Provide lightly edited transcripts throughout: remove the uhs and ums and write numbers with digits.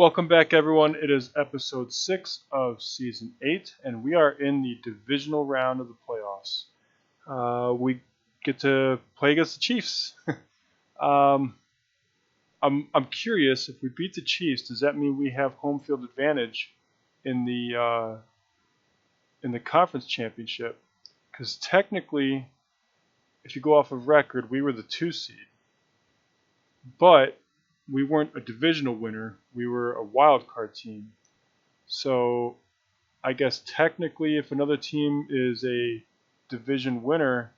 Welcome back, everyone. It is episode 6 of season 8, and we are in the divisional round of the playoffs. We get to play against the Chiefs. I'm curious, if we beat the Chiefs, does that mean we have home field advantage in the conference championship? Because technically, if you go off of record, we were the 2 seed, but we weren't a divisional winner. We were a wild card team. So I guess technically if another team is a division winner,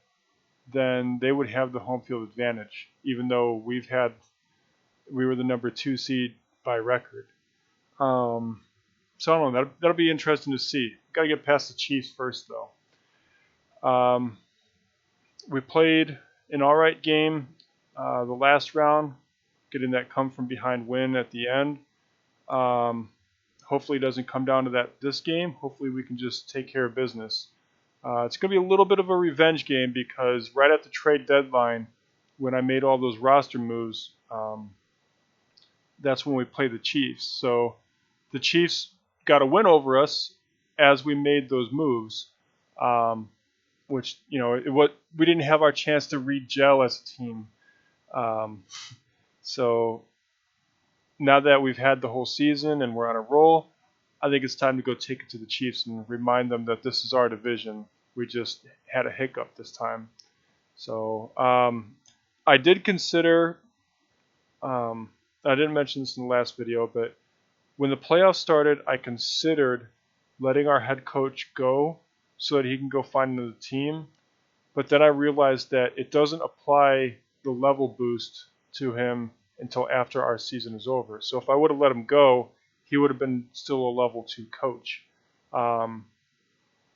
then they would have the home field advantage, even though we were the number 2 seed by record. So I don't know. That'll be interesting to see. Got to get past the Chiefs first, though. We played an all right game the last round, getting that come from behind win at the end. Hopefully it doesn't come down to that this game. Hopefully we can just take care of business. It's going to be a little bit of a revenge game because right at the trade deadline, when I made all those roster moves, that's when we played the Chiefs. So the Chiefs got a win over us as we made those moves, which, we didn't have our chance to re-gel as a team. So now that we've had the whole season and we're on a roll, I think it's time to go take it to the Chiefs and remind them that this is our division. We just had a hiccup this time. So I did consider, I didn't mention this in the last video, but when the playoffs started, I considered letting our head coach go so that he can go find another team. But then I realized that it doesn't apply the level boost to him until after our season is over. So if I would have let him go, he would have been still a level 2 coach.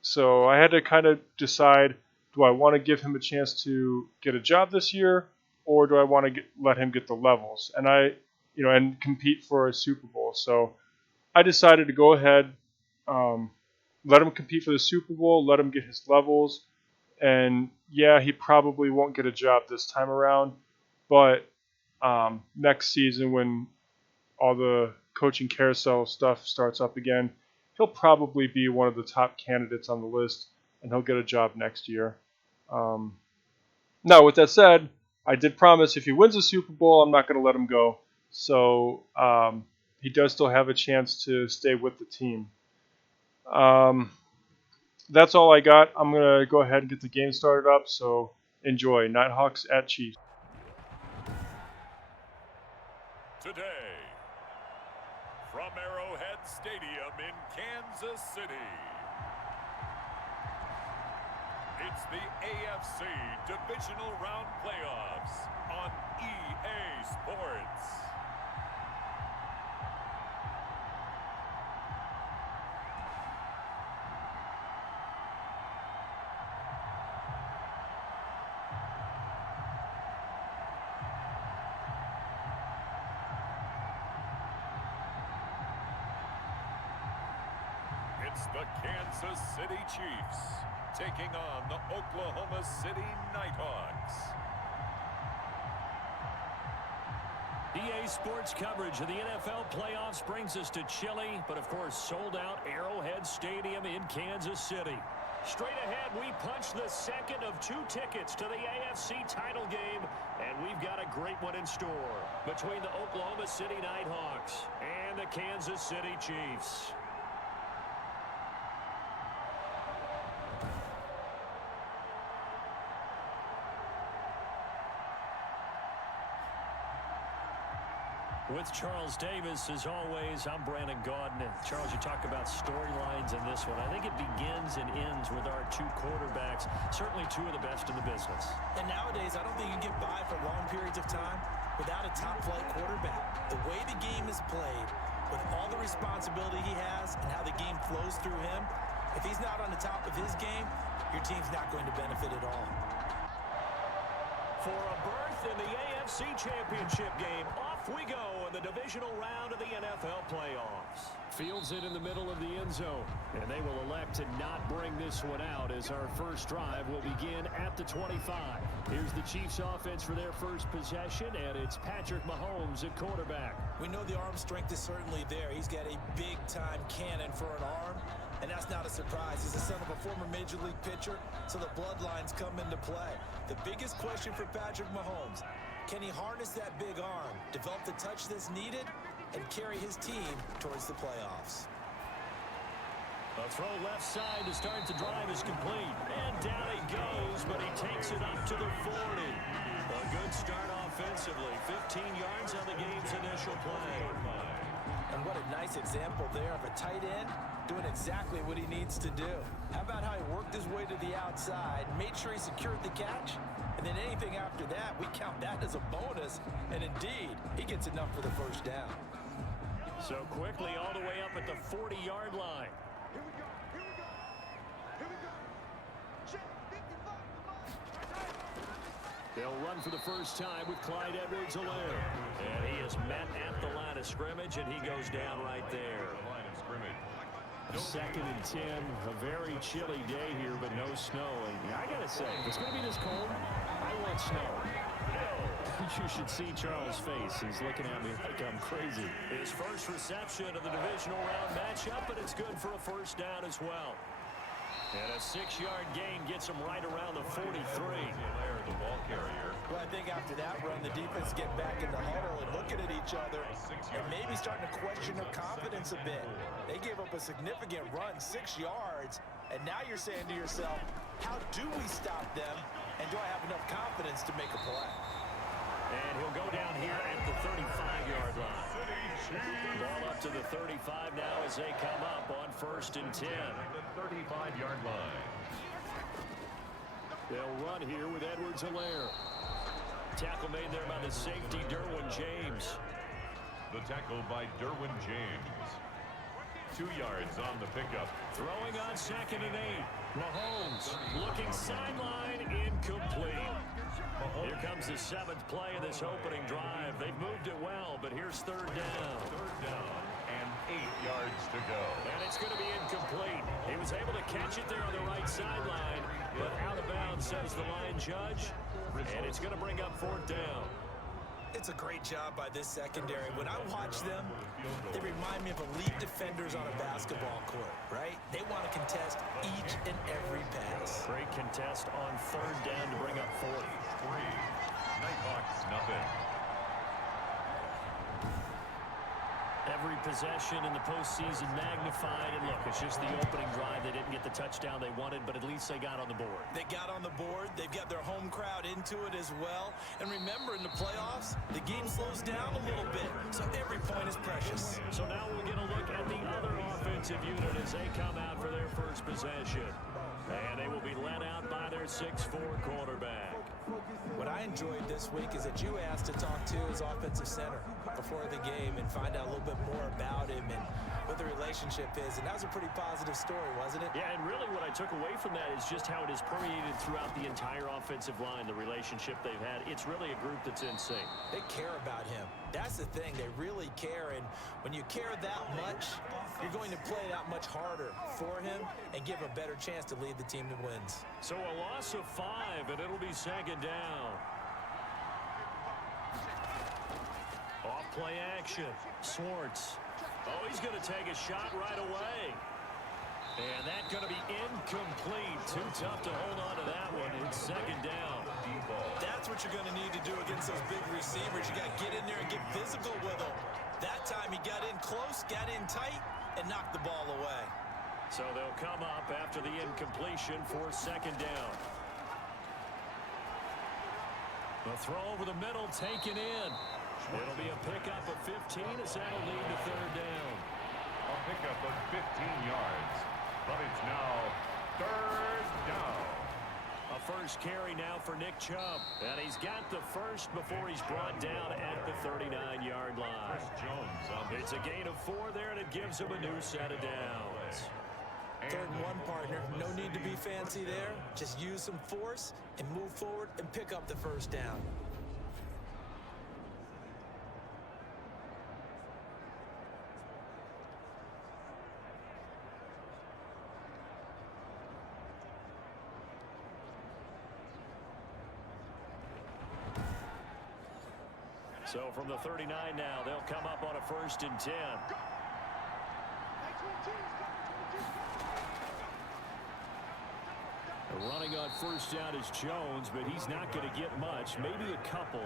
So I had to kind of decide, do I want to give him a chance to get a job this year, or do I want to let him get the levels and compete for a Super Bowl? So I decided to go ahead, let him compete for the Super Bowl, let him get his levels, and yeah, he probably won't get a job this time around, but next season when all the coaching carousel stuff starts up again, he'll probably be one of the top candidates on the list, and he'll get a job next year. Now, with that said, I did promise if he wins the Super Bowl, I'm not going to let him go. So he does still have a chance to stay with the team. That's all I got. I'm going to go ahead and get the game started up, so enjoy. Nighthawks at Chiefs. Today, from Arrowhead Stadium in Kansas City, it's the AFC Divisional Round Playoffs on EA Sports. It's the Kansas City Chiefs taking on the Oklahoma City Nighthawks. EA Sports coverage of the NFL playoffs brings us to chilly, but of course sold-out Arrowhead Stadium in Kansas City. Straight ahead, we punch the second of 2 tickets to the AFC title game, and we've got a great one in store between the Oklahoma City Nighthawks and the Kansas City Chiefs. With Charles Davis, as always, I'm Brandon Gaudin. And Charles, you talk about storylines in this one. I think it begins and ends with our 2 quarterbacks, certainly 2 of the best in the business. And nowadays, I don't think you can get by for long periods of time without a top-flight quarterback. The way the game is played, with all the responsibility he has and how the game flows through him, if he's not on the top of his game, your team's not going to benefit at all. For a berth in the AFC Championship game, off we go in the divisional round of the NFL playoffs. Fields it in the middle of the end zone. And they will elect to not bring this one out as our first drive will begin at the 25. Here's the Chiefs offense for their first possession, and it's Patrick Mahomes at quarterback. We know the arm strength is certainly there. He's got a big-time cannon for an arm, and that's not a surprise. He's the son of a former Major League pitcher, so the bloodlines come into play. The biggest question for Patrick Mahomes, can he harness that big arm, develop the touch that's needed, and carry his team towards the playoffs? A throw left side to start the drive is complete. And down he goes, but he takes it up to the 40. A good start offensively. 15 yards on the game's initial play. And what a nice example there of a tight end doing exactly what he needs to do. How about how he worked his way to the outside, made sure he secured the catch, and then anything after that, we count that as a bonus. And indeed, he gets enough for the first down. So quickly all the way up at the 40-yard line. They'll run for the first time with Clyde Edwards-Helaire. And he is met at the line of scrimmage, and he goes down right there. Second and 10, a very chilly day here, but no snow. And I got to say, if it's going to be this cold, I want snow. You should see Charles' face. He's looking at me like I'm crazy. His first reception of the divisional round matchup, but it's good for a first down as well. And a 6-yard gain gets him right around the 43. The ball carrier. Well, I think after that run, the defense get back in the huddle and looking at each other and maybe starting to question their confidence a bit. They gave up a significant run, 6 yards, and now you're saying to yourself, how do we stop them, and do I have enough confidence to make a play? And he'll go down here at the 35-yard line. Ball up to the 35 now as they come up on 1st and 10. The 35-yard line. They'll run here with Edwards-Helaire. Tackle made there by the safety, Derwin James. The tackle by Derwin James. 2 yards on the pickup. Throwing on 2nd and 8. Mahomes looking sideline, incomplete. Here comes the 7th play of this opening drive. They've moved it well, but here's 3rd down. 3rd down and 8 yards to go. And it's going to be incomplete. He was able to catch it there on the right sideline, but out of bounds, says the line judge. And it's going to bring up 4th down. It's a great job by this secondary. When I watch them, they remind me of elite defenders on a basketball court, right? They want to contest each and every pass. Great contest on 3rd down to bring up 4th. 3. Nighthawks nothing. Every possession in the postseason magnified, and look, it's just the opening drive. They didn't get the touchdown they wanted, but at least they got on the board. They got on the board. They've got their home crowd into it as well. And remember, in the playoffs, the game slows down a little bit, so every point is precious. So now we'll get a look at the other offensive unit as they come out for their first possession. And they will be led out by their 6'4" quarterback. What I enjoyed this week is that you asked to talk to his offensive center before the game and find out a little bit more about him and what the relationship is. And that was a pretty positive story, wasn't it? Yeah, and really what I took away from that is just how it is permeated throughout the entire offensive line, the relationship they've had. It's really a group that's in sync. They care about him. That's the thing. They really care. And when you care that much, you're going to play that much harder for him and give a better chance to lead the team that wins. So a loss of 5, and it'll be 2nd down. Off play action. Swartz. Oh, he's going to take a shot right away. And that's going to be incomplete. Too tough to hold on to that one. It's 2nd down. That's what you're going to need to do against those big receivers. You got to get in there and get physical with them. That time he got in close, got in tight, and knocked the ball away. So they'll come up after the incompletion for 2nd down. The throw over the middle taken in. It'll be a pickup of 15 as that'll lead to 3rd down. A pickup of 15 yards. But it's now 3rd down. A first carry now for Nick Chubb. And he's got the first before he's brought down at the 39-yard line. Jones on It's a gain of 4 there, and it gives him a new set of downs. 3rd and 1, partner. No need to be fancy there. Just use some force and move forward and pick up the first down. So from the 39 now, they'll come up on a 1st and 10. Running on 1st down is Jones, but he's not going to get much, maybe a couple.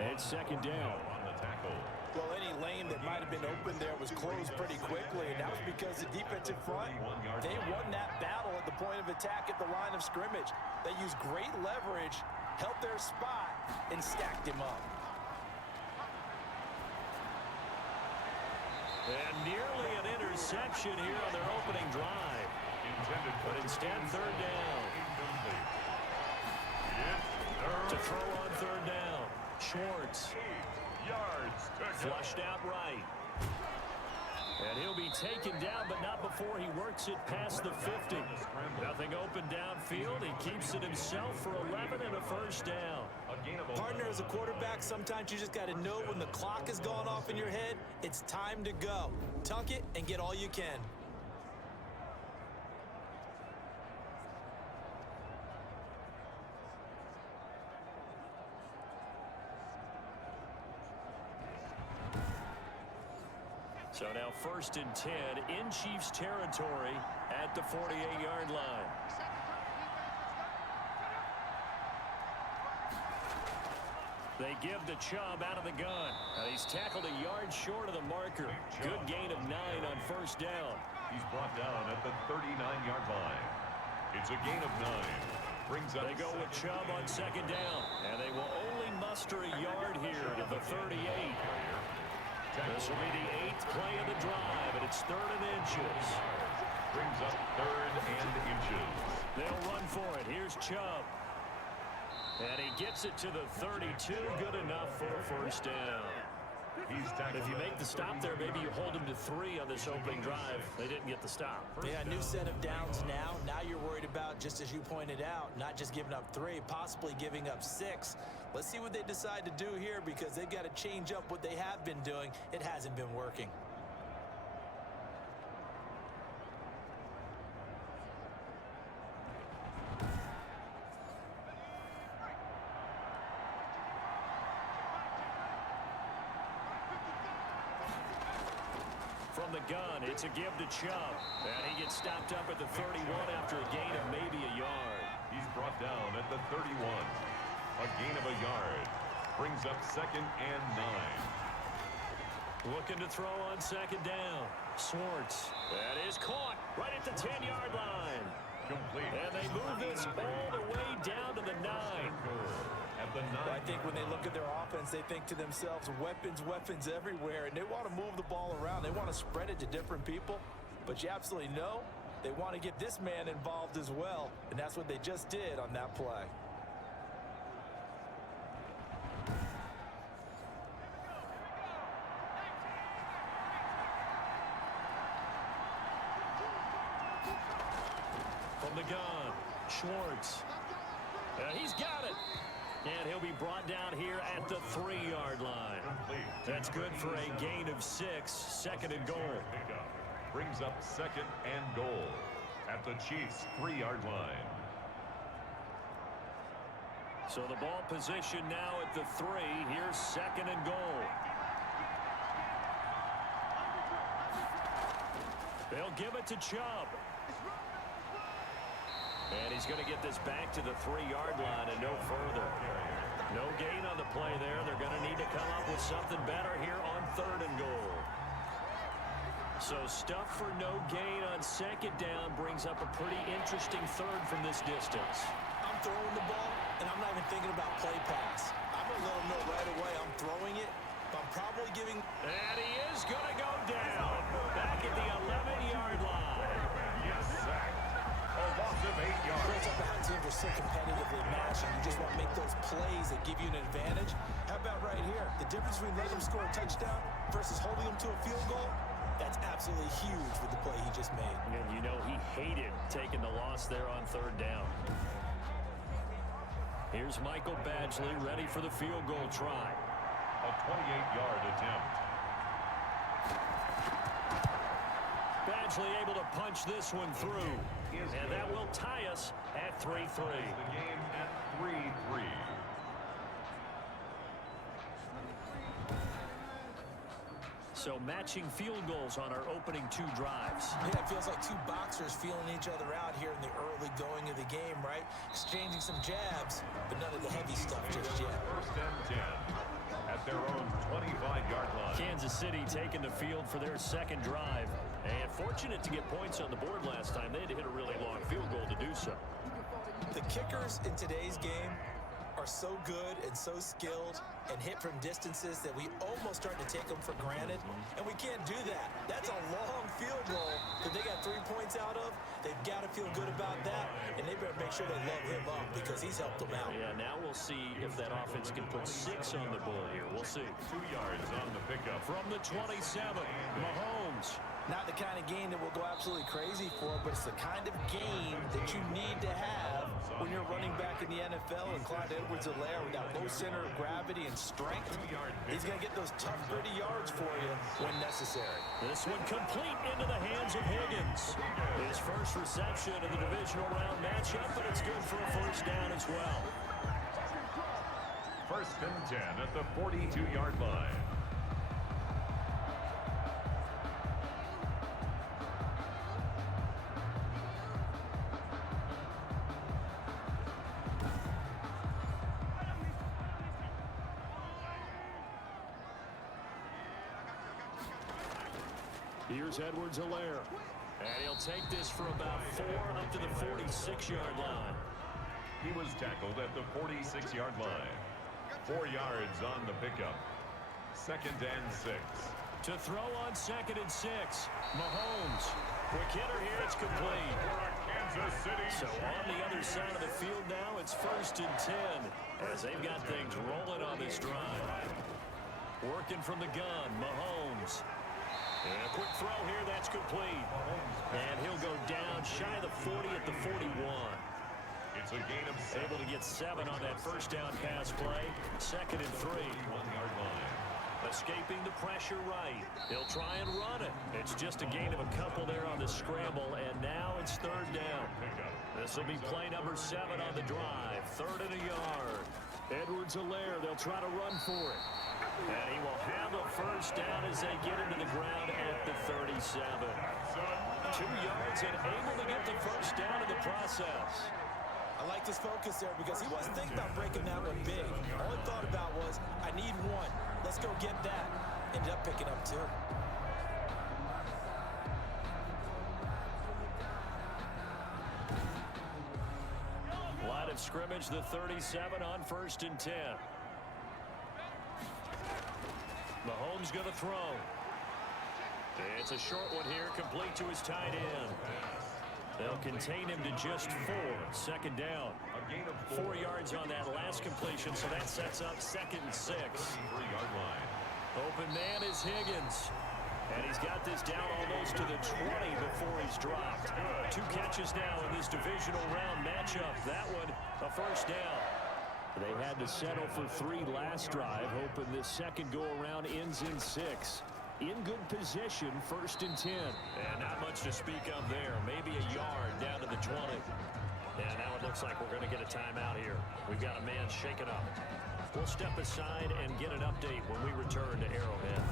And 2nd down. On the tackle. Well, any lane that might have been open there was closed pretty quickly, and that was because the defensive front, they won that battle at the point of attack at the line of scrimmage. They used great leverage, held their spot, and stacked him up. And nearly an interception here on their opening drive. But instead, 3rd down. To throw on 3rd down. Schwartz. Flushed out right. And he'll be taken down, but not before he works it past the 50. Nothing open downfield. He keeps it himself for 11 and a 1st down. Partner, as a quarterback, sometimes you just got to know when the clock has gone off in your head, it's time to go. Tuck it and get all you can. So now 1st and 10 in Chiefs territory at the 48-yard line. They give the Chubb out of the gun. And he's tackled a yard short of the marker. Good gain of 9 on 1st down. He's brought down at the 39-yard line. It's a gain of 9. Brings up. They go with Chubb on 2nd down. And they will only muster a yard here to the 38. This will be the 8th play of the drive, and it's 3rd and inches. Brings up 3rd and inches. They'll run for it. Here's Chubb. And he gets it to the 32. Good enough for a 1st down. If you make the stop there, maybe you hold him to 3 on this opening drive. They didn't get the stop. Yeah, new set of downs now. Now you're worried about, just as you pointed out, not just giving up 3, possibly giving up 6. Let's see what they decide to do here, because they've got to change up what they have been doing. It hasn't been working. From the gun, it's a give to Chubb. And he gets stopped up at the 31 after a gain of maybe a yard. He's brought down at the 31. A gain of a yard. Brings up 2nd and 9. Looking to throw on 2nd down. Schwartz. That is caught right at the 10-yard line. Complete. And they move this all the way down to the 9. At the 9. I think when they look at their offense, they think to themselves, weapons everywhere, and they want to move the ball around. They want to spread it to different people, but you absolutely know they want to get this man involved as well, and that's what they just did on that play. From the gun, Schwartz. And he's got it. And he'll be brought down here at the 3-yard line. That's good for a gain of 6, 2nd and goal. Brings up 2nd and goal at the Chiefs' 3-yard line. So the ball position now at the 3. Here's 2nd and goal. They'll give it to Chubb. And he's going to get this back to the 3-yard line and no further. No gain on the play there. They're going to need to come up with something better here on 3rd and goal. So stuff for no gain on 2nd down brings up a pretty interesting 3rd from this distance. I'm throwing the ball, and I'm not even thinking about play pass. I'm going to let them know right away I'm throwing it, but I'm probably giving... And he is going to go down back at the 11-yard line. Yes, sack. A loss of 8 yards. Great up how teams are so competitively matched, and you just want to make those plays that give you an advantage. How about right here? The difference between letting them score a touchdown versus holding them to a field goal, that's absolutely huge with the play he just made. And you know he hated taking the loss there on 3rd down. Here's Michael Badgley ready for the field goal try. A 28-yard attempt. Badgley able to punch this one through. And that will tie us at 3-3. The game at 3-3. So matching field goals on our opening 2 drives. Yeah, it feels like 2 boxers feeling each other out here in the early going of the game, right? Exchanging some jabs, but none of the heavy stuff just yet. First and 10 at their own 25-yard line. Kansas City taking the field for their second drive. And fortunate to get points on the board last time. They had to hit a really long field goal to do so. The kickers in today's game are so good and so skilled and hit from distances that we almost start to take them for granted, and we can't do that. That's a long field goal that they got 3 points out of. They've got to feel good about that, and they better make sure they love him up because he's helped them out. Yeah, now we'll see if that offense can put 6 on the board here. We'll see. 2 yards on the pickup. From the 27, Mahomes. Not the kind of game that we'll go absolutely crazy for, but it's the kind of game that you need to have when you're running back in the NFL. And Clyde Edwards-Helaire, with that low center of gravity and strength, he's going to get those tough, gritty yards for you when necessary. This one complete into the hands of Higgins. His first reception of the divisional round matchup, but it's good for a first down as well. First and 10 at the 42-yard line. Here's Edwards-Helaire. And he'll take this for about 4 up to the 46-yard line. He was tackled at the 46-yard line. 4 yards on the pickup. Second and 6. To throw on 2nd and 6. Mahomes. Quick hitter here. It's complete. Kansas City. So on the other side of the field now, it's 1st and 10 as they've got things rolling on this drive. Working from the gun, Mahomes. And a quick throw here, that's complete. And he'll go down shy of the 40 at the 41. It's a gain of 7. Able to get 7 on that first down pass play. 2nd and 3. 1-yard line. Escaping the pressure right. He'll try and run it. It's just a gain of a couple there on the scramble, and now it's 3rd down. This will be play number 7 on the drive. 3rd and a yard. Edwards-Helaire, they'll try to run for it. And he will have a first down as they get into the ground at the 37. 2 yards and able to get the first down in the process. I like this focus there because he wasn't thinking about breaking that one big. All he thought about was, I need 1. Let's go get that. Ended up picking up 2. Line of scrimmage, the 37 on 1st and 10. Mahomes going to throw. It's a short one here, complete to his tight end. They'll contain him to just 4. 2nd down. A gain of 4 yards on that last completion, so that sets up 2nd and 6. 3-yard line. Open man is Higgins. And he's got this down almost to the 20 before he's dropped. 2 catches now in this divisional round matchup. That one, a first down. They had to settle for 3 last drive, hoping this second go-around ends in 6. In good position, 1st and 10. And not much to speak of there. Maybe a yard down to the 20. And now it looks like we're going to get a timeout here. We've got a man shaken up. We'll step aside and get an update when we return to Arrowhead.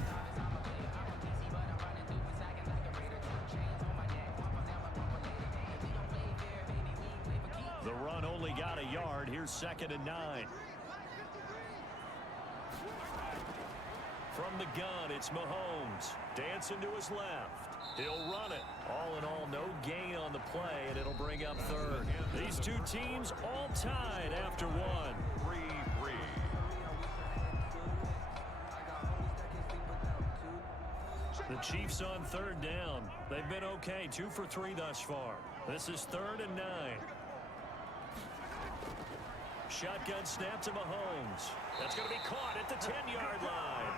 The run only got a yard. Here's 2nd and 9. From the gun, it's Mahomes. Dancing to his left. He'll run it. All in all, no gain on the play, and it'll bring up 3rd. These 2 teams all tied after 1. 3-3. The Chiefs on 3rd down. They've been okay. 2 for 3 thus far. This is 3rd and 9. Shotgun snap to Mahomes. That's going to be caught at the 10-yard line.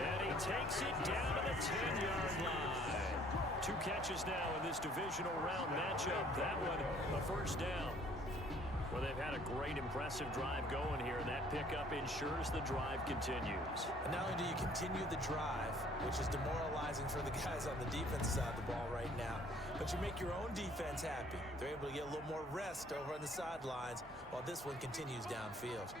And he takes it down to the 10-yard line. 2 catches now in this divisional round matchup. That one, a first down. Well, they've had a great, impressive drive going here, and that pickup ensures the drive continues. And not only do you continue the drive, which is demoralizing for the guys on the defensive side of the ball right now, but you make your own defense happy. They're able to get a little more rest over on the sidelines while this one continues downfield.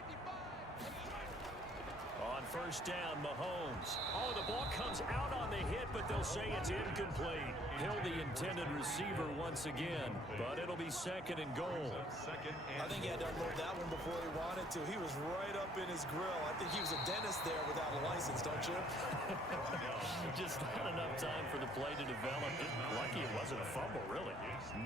On On first down, Mahomes. Oh, the ball comes out on the hit, but they'll say it's incomplete. He'll the intended receiver once again, but it'll be second and goal. I think he had to unload that one before he wanted to. He was right up in his grill. I think he was a dentist there without a license, don't you? Just not enough time for the play to develop. Lucky it wasn't a fumble, really.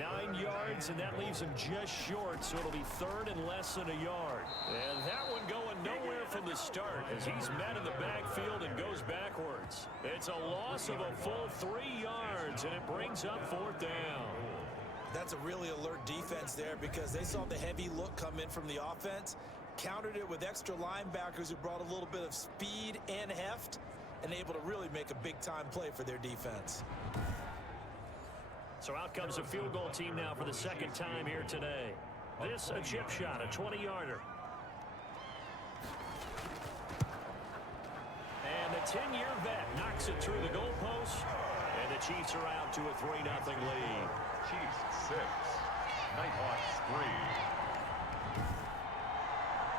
9 yards, and that leaves him just short, so it'll be third and less than a yard. And that one going nowhere from the start as he's met in the backfield and goes backwards. It's a loss of a full 3 yards, and it brings up fourth down. That's a really alert defense there because they saw the heavy look come in from the offense, countered it with extra linebackers who brought a little bit of speed and heft, and able to really make a big-time play for their defense. So out comes a field goal team now for the second time here today. This a chip shot, a 20-yarder. And the 10-year vet knocks it through the goalpost, and the Chiefs are out to a 3-0 lead. Chiefs 6, Nighthawks 3.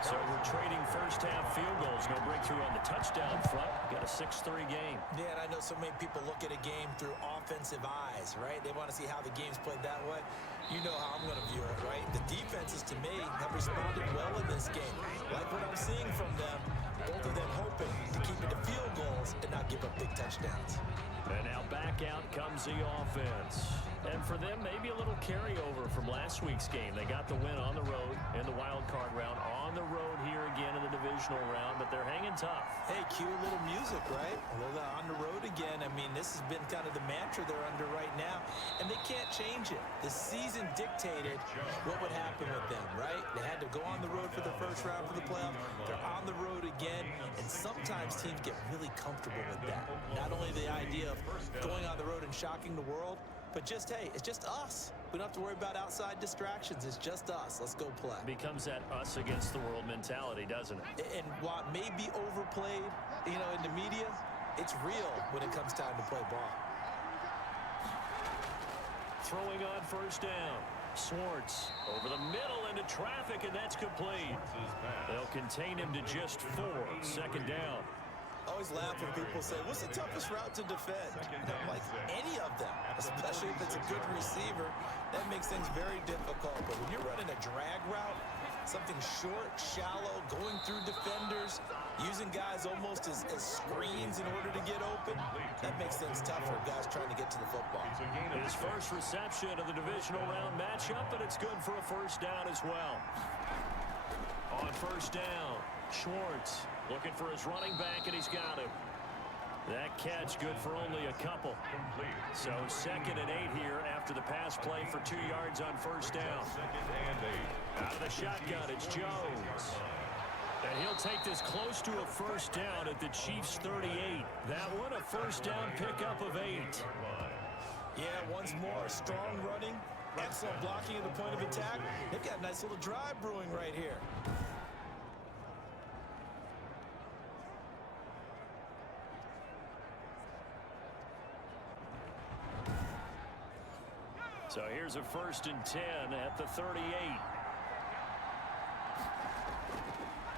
So we're trading first-half field goals. No breakthrough on the touchdown front. Got a 6-3 game. Yeah, and I know so many people look at a game through offensive eyes, right? They want to see how the game's played that way. You know how I'm going to view it, right? The defenses, to me, have responded well in this game. Like what I'm seeing from them, both of them hoping to keep it to field goals and not give up big touchdowns. And now back out comes the offense. And for them, maybe a little carryover from last week's game. They got the win on the road in the wild card round, on the road here again in the divisional round, but they're hanging tough. Hey, cue a little music, right? A little on the road again. I mean, this has been kind of the mantra they're under right now, and they can't change it. The season dictated what would happen with them, right? They had to go on the road for the first round for the playoff. They're on the road again, and sometimes teams get really comfortable with that. Not only the idea of going on the road and shocking the world, but just, hey, it's just us. We don't have to worry about outside distractions. It's just us. Let's go play. Becomes that us against the world mentality, doesn't it? And while it may be overplayed, you know, in the media, it's real when it comes time to play ball. Throwing on first down. Swartz over the middle into traffic, and that's complete. They'll contain him to just 4. Second down. I always laugh when people say, what's the toughest route to defend? And I'm like, any of them, especially if it's a good receiver. That makes things very difficult. But when you're running a drag route, something short, shallow, going through defenders, using guys almost as screens in order to get open, that makes things tough for guys trying to get to the football. His first reception of the divisional round matchup, and it's good for a first down as well. On first down, Schwartz looking for his running back, and he's got him. That catch good for only a couple. So 2nd and 8 here after the pass play for 2 yards on first down. Out of the shotgun, it's Jones. And he'll take this close to a first down at the Chiefs' 38. That one a first down pickup of 8. Yeah, once more, strong running, excellent blocking at the point of attack. They've got a nice little drive brewing right here. So here's a 1st and 10 at the 38.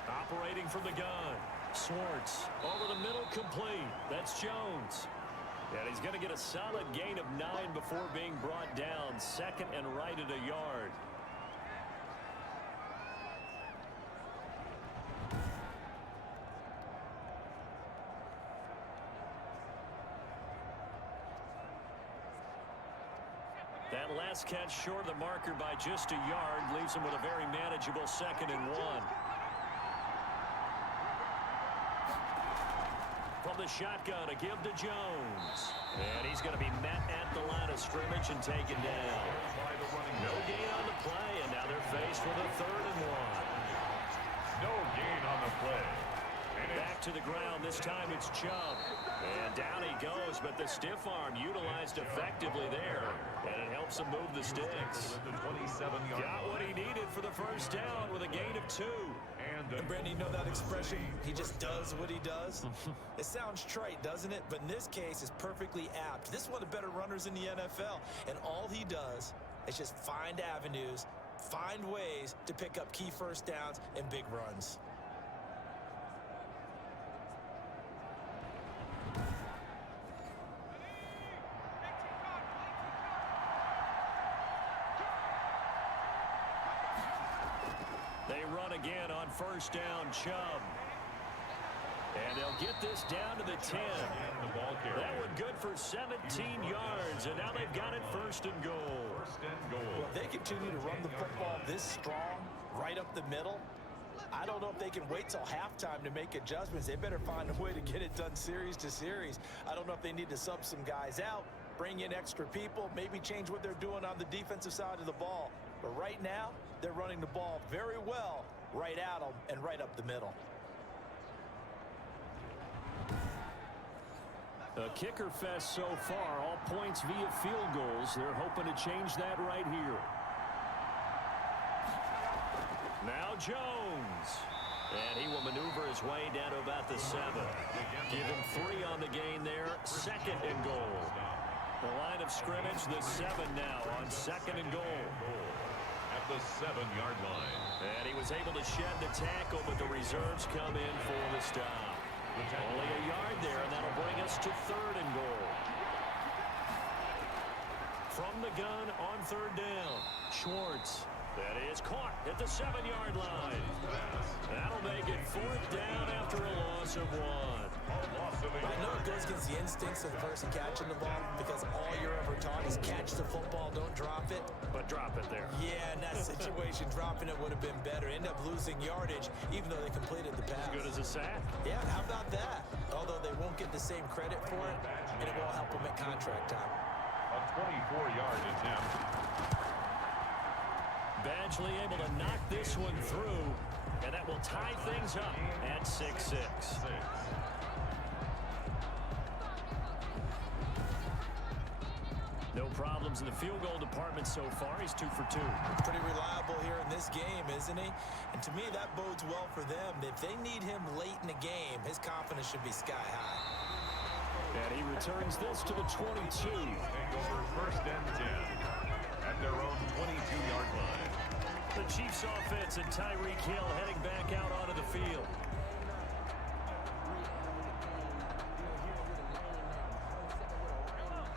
Operating from the gun. Swartz over the middle, complete. That's Jones. And he's going to get a solid gain of 9 before being brought down. 2nd and right at a yard. That last catch short of the marker by just a yard leaves him with a very manageable 2nd and 1. From the shotgun, a give to Jones. And he's going to be met at the line of scrimmage and taken down. No gain on the play, and now they're faced with a 3rd and 1. No gain on the play. Back to the ground. This time it's Chubb. And down he goes, but the stiff arm utilized effectively there. And it helps him move the sticks. Got what he needed for the first down with a gain of 2. And Brandon, you know that expression, he just does what he does? It sounds trite, doesn't it? But in this case, it's perfectly apt. This is one of the better runners in the NFL. And all he does is just find avenues, find ways to pick up key first downs and big runs. run again on first down, Chubb. And they'll get this down to the 10. That one good for 17 yards, and now they've got it first and goal. Well, if they continue to run the football this strong, right up the middle, I don't know if they can wait till halftime to make adjustments. They better find a way to get it done series to series. I don't know if they need to sub some guys out, bring in extra people, maybe change what they're doing on the defensive side of the ball. But right now, they're running the ball very well right at them and right up the middle. A kicker fest so far, all points via field goals. They're hoping to change that right here. Now Jones. And he will maneuver his way down to about the 7. Give him 3 on the gain there. Second and goal. The line of scrimmage, the 7 now on second and goal. At the 7-yard line. And he was able to shed the tackle, but the reserves come in for the stop. Only a yard there, and that'll bring us to third and goal. From the gun on third down, Schwartz. That is caught at the 7-yard line. That'll make it fourth down after a loss of 1. I know it goes against the instincts of the person catching the ball because all you're ever taught is catch the football, don't drop it. But drop it there. Yeah, in that situation, dropping it would have been better. End up losing yardage, even though they completed the pass. As good as a sack. Yeah, how about that? Although they won't get the same credit for it, and it won't help them at contract time. A 24-yard attempt. Badgley able to knock this one through, and that will tie things up at 6-6. No problems in the field goal department so far. He's 2 for 2. Pretty reliable here in this game, isn't he? And to me, that bodes well for them. If they need him late in the game, his confidence should be sky high. And he returns this to the 22. Take over first and 10 at their own 22-yard line. The Chiefs offense and Tyreek Hill heading back out onto the field.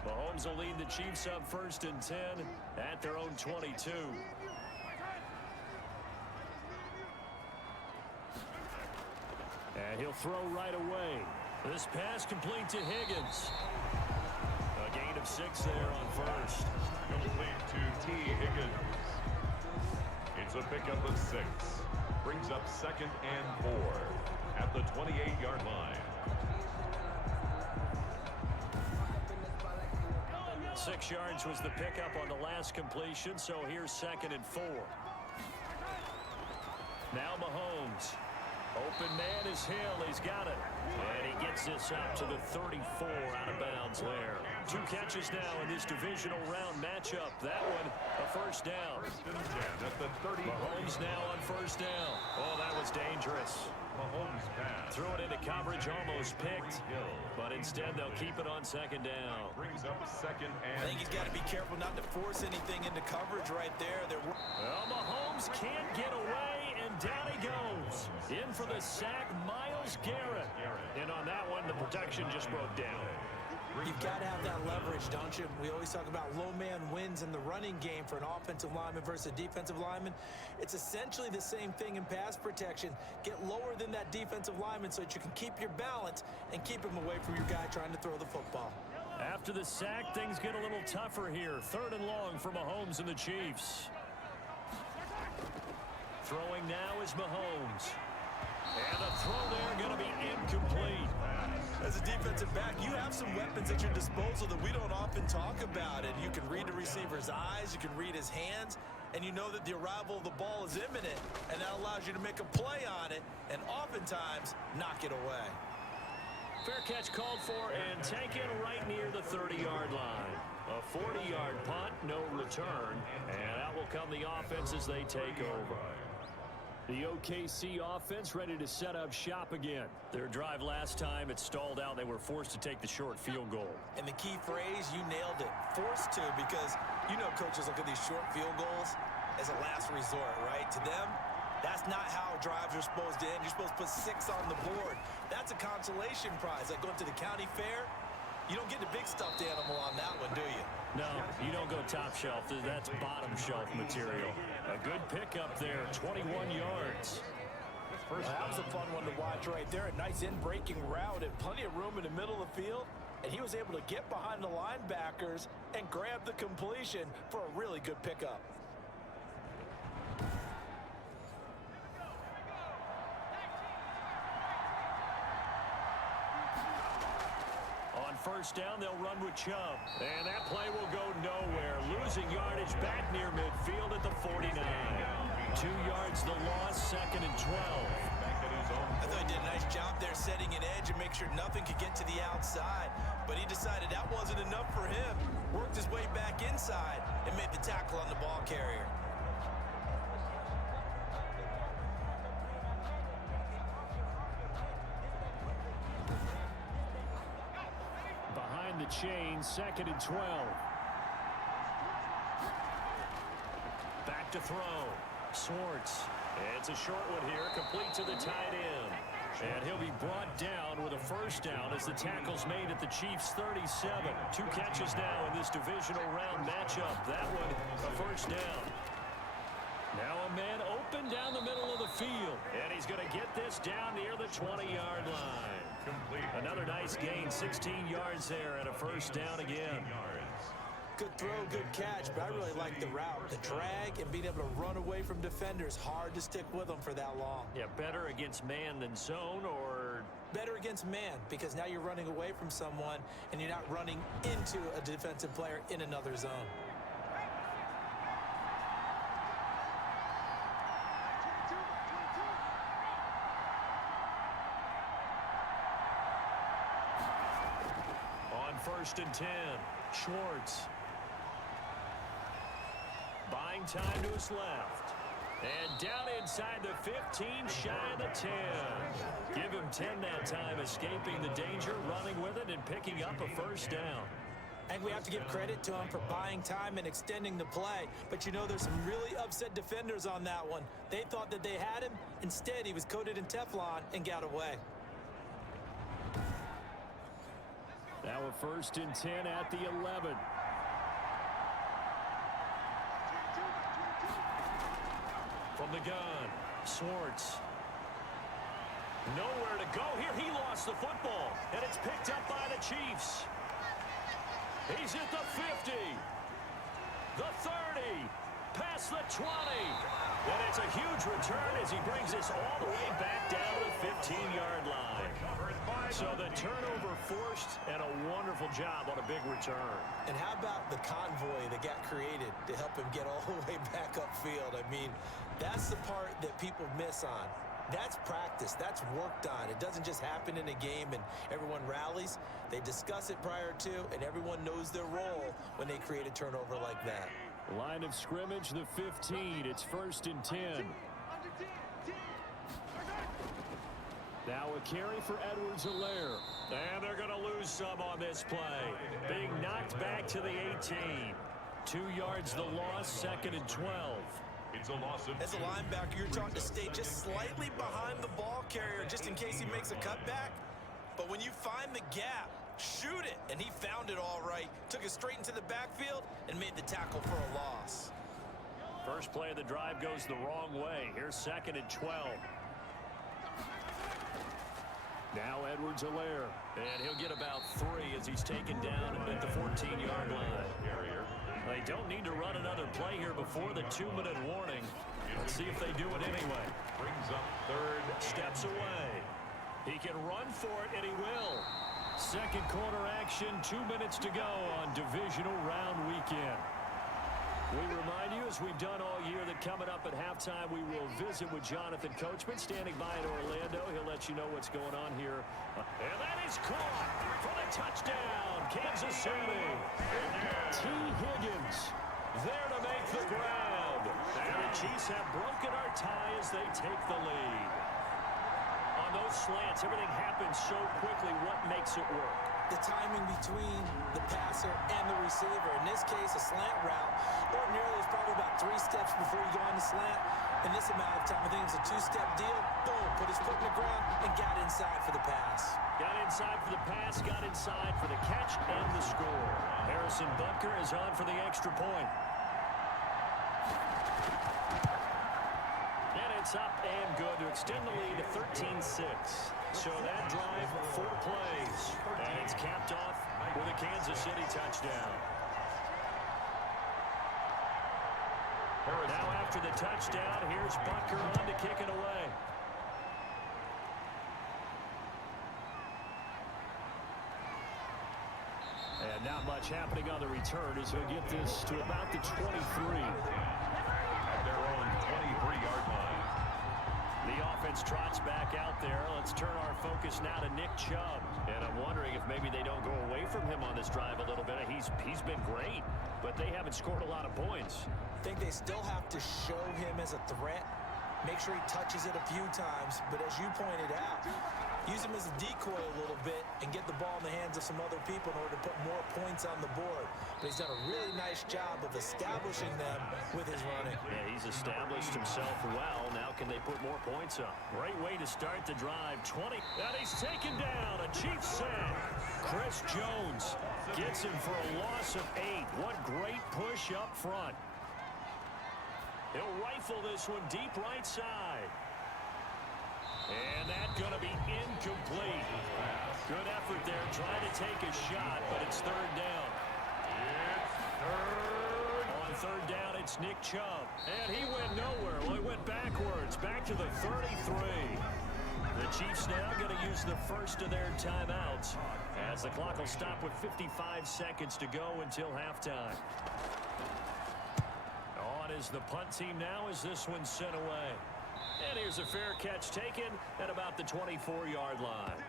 Mahomes will lead the Chiefs up first and 10 at their own 22. And he'll throw right away. This pass complete to Higgins. A gain of 6 there on first. Complete to T. Higgins. It's a pickup of 6. Brings up second and 4 at the 28-yard line. 6 yards was the pickup on the last completion, so here's second and 4. Now Mahomes. Open man is Hill. He's got it. And he gets this up to the 34 out of bounds there. 2 catches now in this divisional round matchup. That one, a first down. First and 10 at the 30. Mahomes now on first down. Oh, that was dangerous. Mahomes pass. Threw it into coverage, almost picked. But instead, they'll keep it on second down. Brings up second and I think he's got to be careful not to force anything into coverage right there. Well, Mahomes can't get away, and down he goes. In for the sack, Myles Garrett. And on that one, the protection just broke down. You've got to have that leverage, don't you? We always talk about low man wins in the running game for an offensive lineman versus a defensive lineman. It's essentially the same thing in pass protection. Get lower than that defensive lineman so that you can keep your balance and keep him away from your guy trying to throw the football. After the sack, things get a little tougher here. Third and long for Mahomes and the Chiefs. Throwing now is Mahomes. And the throw there going to be incomplete. As a defensive back, you have some weapons at your disposal that we don't often talk about. And you can read the receiver's eyes, you can read his hands, and you know that the arrival of the ball is imminent. And that allows you to make a play on it and oftentimes knock it away. Fair catch called for and taken right near the 30-yard line. A 40-yard punt, no return. And out will come the offense as they take over. The OKC offense ready to set up shop again. Their drive last time, it stalled out. They were forced to take the short field goal. And the key phrase, you nailed it. Forced to, because you know coaches look at these short field goals as a last resort, right? To them, that's not how drives are supposed to end. You're supposed to put 6 on the board. That's a consolation prize. Like going to the county fair, you don't get the big stuffed animal on that one, do you? No, You don't go top shelf. That's bottom shelf material. A good pickup there, 21 yards. Well, that was a fun one to watch right there. A nice in-breaking route and plenty of room in the middle of the field. And he was able to get behind the linebackers and grab the completion for a really good pickup. On first down, they'll run with Chubb. And that play will go nowhere. Losing yardage back near midfield at the 49. 2 yards the loss, 2nd and 12. I thought he did a nice job there setting an edge and make sure nothing could get to the outside. But he decided that wasn't enough for him. Worked his way back inside and made the tackle on the ball carrier. Behind the chain, 2nd and 12. Back to throw. Swartz. It's a short one here, complete to the tight end. And he'll be brought down with a first down as the tackle's made at the Chiefs' 37. 2 catches now in this divisional round matchup. That one, a first down. Now a man open down the middle of the field. And he's going to get this down near the 20-yard line. Another nice gain, 16 yards there, and a first down again. Good throw, good catch, but I really like the route. The drag and being able to run away from defenders. Hard to stick with them for that long. Yeah, better against man than zone, or? Better against man, because now you're running away from someone and you're not running into a defensive player in another zone. On 1st and 10, Schwartz. Buying time to his left. And down inside the 15, shy of the 10. Give him 10 that time, escaping the danger, running with it, and picking up a first down. I think we have to give credit to him for buying time and extending the play. But, you know, there's some really upset defenders on that one. They thought that they had him. Instead, he was coated in Teflon and got away. Now a 1st and 10 at the 11. From the gun, Swartz. Nowhere to go here. He lost the football, and it's picked up by the Chiefs. He's at the 50, the 30, past the 20. And it's a huge return as he brings us all the way back down to the 15-yard line. So the turnover forced, and a wonderful job on a big return. And how about the convoy that got created to help him get all the way back upfield? I mean, that's the part that people miss on. That's practice. That's worked on. It doesn't just happen in a game and everyone rallies. They discuss it prior to, and everyone knows their role when they create a turnover like that. Line of scrimmage, the 15. It's 1st and 10. Now a carry for Edwards-Helaire. And they're going to lose some on this play. Being knocked back to the 18. 2 yards the loss, 2nd and 12. It's a loss of As a linebacker, you're taught to stay just slightly behind the ball carrier just in case he makes a cutback. But when you find the gap, shoot it. And he found it all right. Took it straight into the backfield and made the tackle for a loss. First play of the drive goes the wrong way. Here's 2nd and 12. Now Edwards-Helaire. And he'll get about 3 as he's taken down at the 14-yard line. They don't need to run another play here before the 2-minute warning. Let's see if they do it anyway. brings up 3rd. Steps away. He can run for it, and he will. Second quarter action, 2 minutes to go on divisional round weekend. We remind you, as we've done all year, that coming up at halftime, we will visit with Jonathan Coachman, standing by in Orlando. He'll let you know what's going on here. And that is caught for the touchdown, Kansas City. T. Higgins there to make the grab. And the Chiefs have broken our tie as they take the lead. On those slants, everything happens so quickly. What makes it work? the timing between the passer and the receiver. In this case, a slant route. Ordinarily, it's probably about 3 steps before you go on the slant. In this amount of time, I think it was a 2-step deal. Boom, put his foot in the ground and got inside for the pass. Got inside for the pass, got inside for the catch and the score. Harrison Butker is on for the extra point. And it's up and good to extend the lead to 13-6. So that drive, 4 plays. And it's capped off with a Kansas City touchdown. Now after the touchdown, here's Butker on to kick it away. And not much happening on the return as he'll get this to about the 23. At their own 23-yard line. The offense trots back out there. Let's turn our focus now to Nick Chubb. And I'm wondering if maybe they don't go away from him on this drive a little bit. He's been great, but they haven't scored a lot of points. I think they still have to show him as a threat. Make sure he touches it a few times. But as you pointed out, use him as a decoy a little bit and get the ball in the hands of some other people in order to put more points on the board. But he's done a really nice job of establishing them with his running. Yeah, he's established himself well. Now can they put more points up? Great way to start the drive. 20. And he's taken down. A Chiefs sack. Chris Jones gets him for a loss of 8. What great push up front. He'll rifle this one deep right side. And that's going to be incomplete. Good effort there trying to take a shot, but it's 3rd down. On 3rd down, it's Nick Chubb. And he went nowhere. Well, he went backwards, back to the 33. The Chiefs now going to use the first of their timeouts as the clock will stop with 55 seconds to go until halftime. On is the punt team now as this one's sent away. And here's a fair catch taken at about the 24-yard line.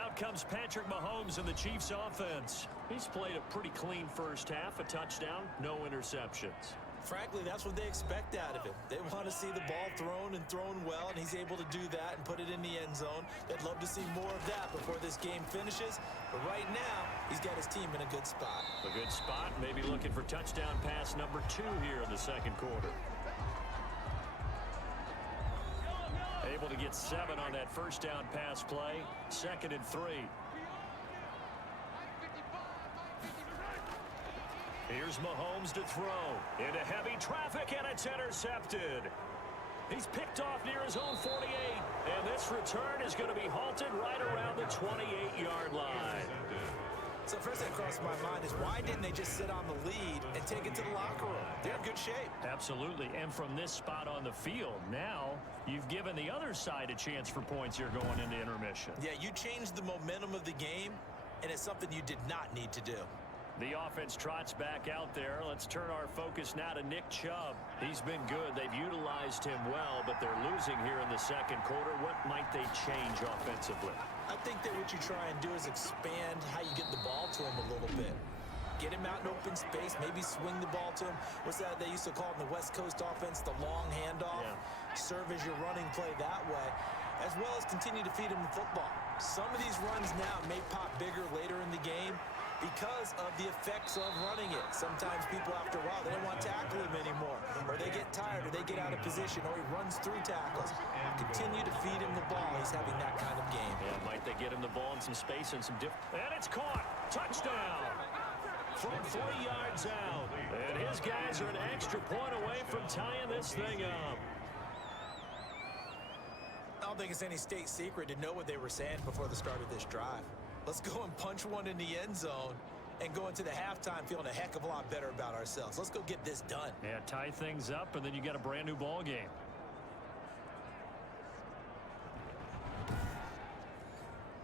Out comes Patrick Mahomes in the Chiefs offense. He's played a pretty clean first half, a touchdown, no interceptions. Frankly, that's what they expect out of him. They want to see the ball thrown and thrown well, and he's able to do that and put it in the end zone. They'd love to see more of that before this game finishes. But right now, he's got his team in a good spot. A good spot, maybe looking for touchdown pass number 2 here in the 2nd quarter. Able to get 7 on that first down pass play. 2nd and 3. Here's Mahomes to throw. Into heavy traffic, and it's intercepted. He's picked off near his own 48. And this return is going to be halted right around the 28-yard line. So first thing that crossed my mind is why didn't they just sit on the lead and take it to the locker room? They're in good shape. Absolutely. And from this spot on the field, now you've given the other side a chance for points here going into intermission. Yeah, you changed the momentum of the game, and it's something you did not need to do. The offense trots back out there. Let's turn our focus now to Nick Chubb. He's been good. They've utilized him well, but they're losing here in the 2nd quarter. What might they change offensively? I think that what you try and do is expand how you get the ball to him a little bit. Get him out in open space, maybe swing the ball to him. What's that they used to call in the West Coast offense, the long handoff? Yeah. Serve as your running play that way, as well as continue to feed him the football. Some of these runs now may pop bigger later in the game because of the effects of running it. Sometimes people, after a while, they don't want to tackle him anymore, or they get tired, or they get out of position, or he runs through tackles. Continue to feed him the ball. He's having that kind of game. Yeah, might they get him the ball in some space and some and it's caught. Touchdown. From 3 yards out. And his guys are an extra point away from tying this thing up. I don't think it's any state secret to know what they were saying before the start of this drive. Let's go and punch one in the end zone and go into the halftime feeling a heck of a lot better about ourselves. Let's go get this done. Yeah, tie things up, and then you get a brand new ball game.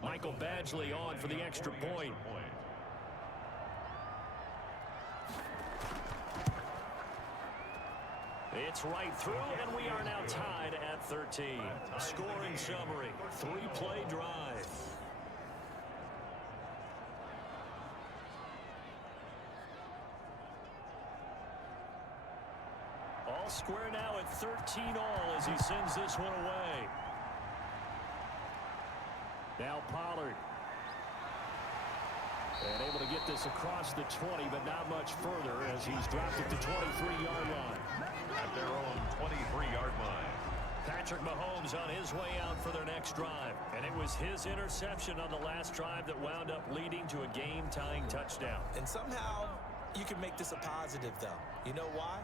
Michael Badgley on for the extra point. It's right through, and we are now tied at 13. Scoring summary, 3-play drive. All square now at 13 all as he sends this one away. Now Pollard. And able to get this across the 20, but not much further as he's dropped at the 23-yard line. At their own 23-yard line. Patrick Mahomes on his way out for their next drive. And it was his interception on the last drive that wound up leading to a game-tying touchdown. And somehow you can make this a positive, though. You know why?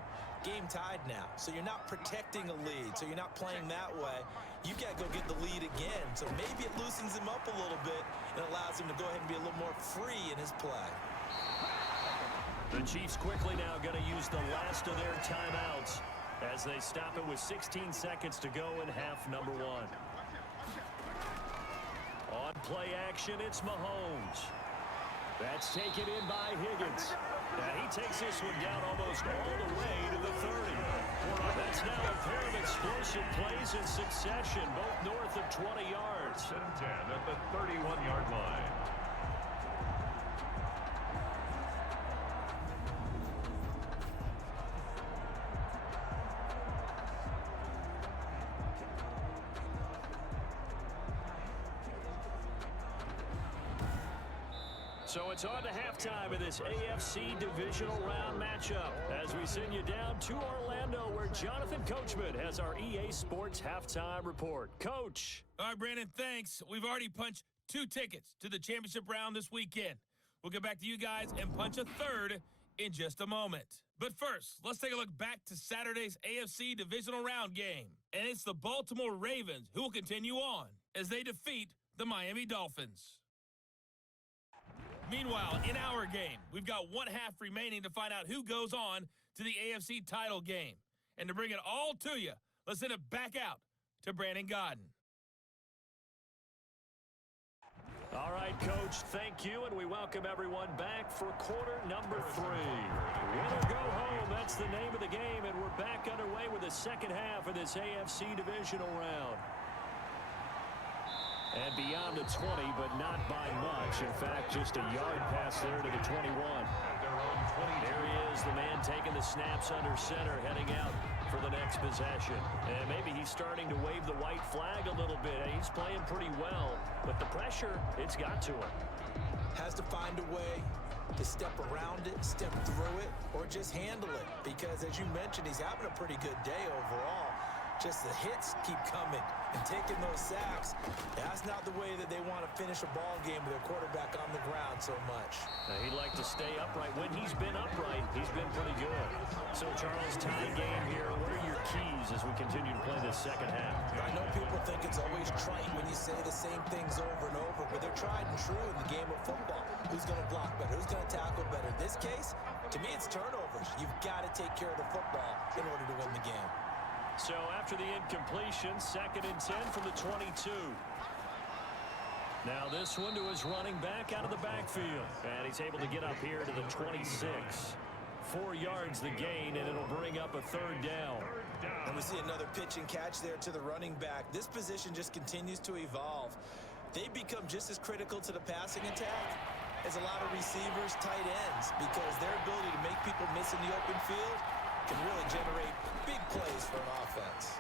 Game tied now. So you're not protecting a lead. So you're not playing that way. You've got to go get the lead again. So maybe it loosens him up a little bit and allows him to go ahead and be a little more free in his play. The Chiefs quickly now going to use the last of their timeouts as they stop it with 16 seconds to go in half number 1. On play action, it's Mahomes. That's taken in by Higgins. And he takes this one down almost all the way to the 30. That's now a pair of explosive plays in succession, both north of 20 yards. 10 at the 31-yard line. So it's on to halftime of this AFC Divisional Round matchup as we send you down to Orlando where Jonathan Coachman has our EA Sports Halftime Report. Coach. All right, Brandon, thanks. We've already punched 2 tickets to the championship round this weekend. We'll get back to you guys and punch a third in just a moment. But first, let's take a look back to Saturday's AFC Divisional Round game. And it's the Baltimore Ravens who will continue on as they defeat the Miami Dolphins. Meanwhile, in our game, we've got 1 half remaining to find out who goes on to the AFC title game. And to bring it all to you, let's send it back out to Brandon Godden. All right, Coach, thank you, and we welcome everyone back for quarter number 3. Win or go home, that's the name of the game, and we're back underway with the second half of this AFC Divisional Round. And beyond the 20, but not by much. In fact, just a yard pass there to the 21. There he is, the man taking the snaps under center, heading out for the next possession. And maybe he's starting to wave the white flag a little bit. He's playing pretty well, but the pressure, it's got to him. Has to find a way to step around it, step through it, or just handle it. Because, as you mentioned, he's having a pretty good day overall. Just the hits keep coming and taking those sacks. That's not the way that they want to finish a ball game with their quarterback on the ground so much. He'd like to stay upright. When he's been upright, he's been pretty good. So, Charles, tie game here. What are your keys as we continue to play this second half? I know people think it's always trite when you say the same things over and over, but they're tried and true in the game of football. Who's going to block better? Who's going to tackle better? In this case, to me, it's turnovers. You've got to take care of the football in order to win the game. So after the incompletion, 2nd and 10 from the 22. Now this one to his running back out of the backfield. And he's able to get up here to the 26. 4 yards the gain, and it'll bring up a 3rd down. And we see another pitch and catch there to the running back. This position just continues to evolve. They become just as critical to the passing attack as a lot of receivers, tight ends, because their ability to make people miss in the open field can really generate big plays for an offense.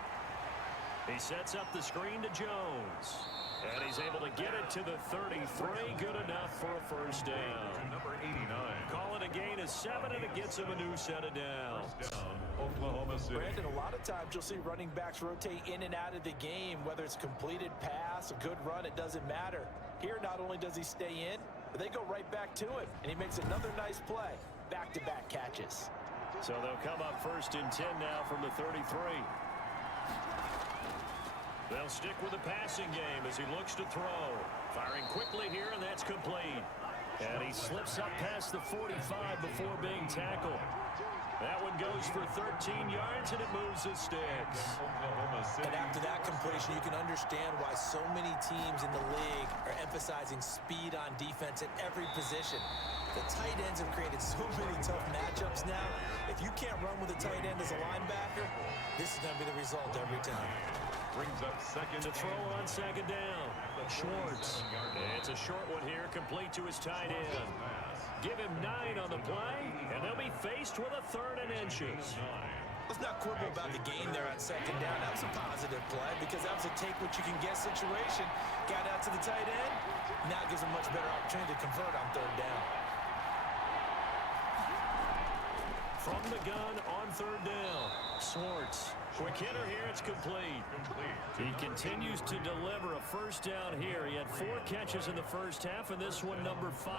He sets up the screen to Jones. And he's able to get it to the 33. Good enough for a 1st down. Number 89. Call it a gain of 7, and it gets him a new set of downs. Oklahoma City. Brandon, a lot of times you'll see running backs rotate in and out of the game, whether it's completed pass, a good run, it doesn't matter. Here, not only does he stay in, but they go right back to him, and he makes another nice play. Back-to-back catches. So they'll come up 1st and 10 now from the 33. They'll stick with the passing game as he looks to throw. Firing quickly here, and that's complete. And he slips up past the 45 before being tackled. That one goes for 13 yards, and it moves the sticks. And after that completion, you can understand why so many teams in the league are emphasizing speed on defense at every position. The tight ends have created so many tough matchups now. If you can't run with a tight end as a linebacker, this is going to be the result every time. Brings up 2nd to throw on 2nd down. Schwartz. It's a short one here, complete to his tight end. Give him 9 on the play, and they'll be faced with a 3rd and inches. Let's Let's not quibble about the gain there on second down. That was a positive play because that was a take-what-you-can-get situation. Got out to the tight end. Now it gives him much better opportunity to convert on third down. From the gun on third down, Swartz. Quick hitter here, it's complete. He continues to deliver a first down here. He had 4 catches in the first half, and this one number 5.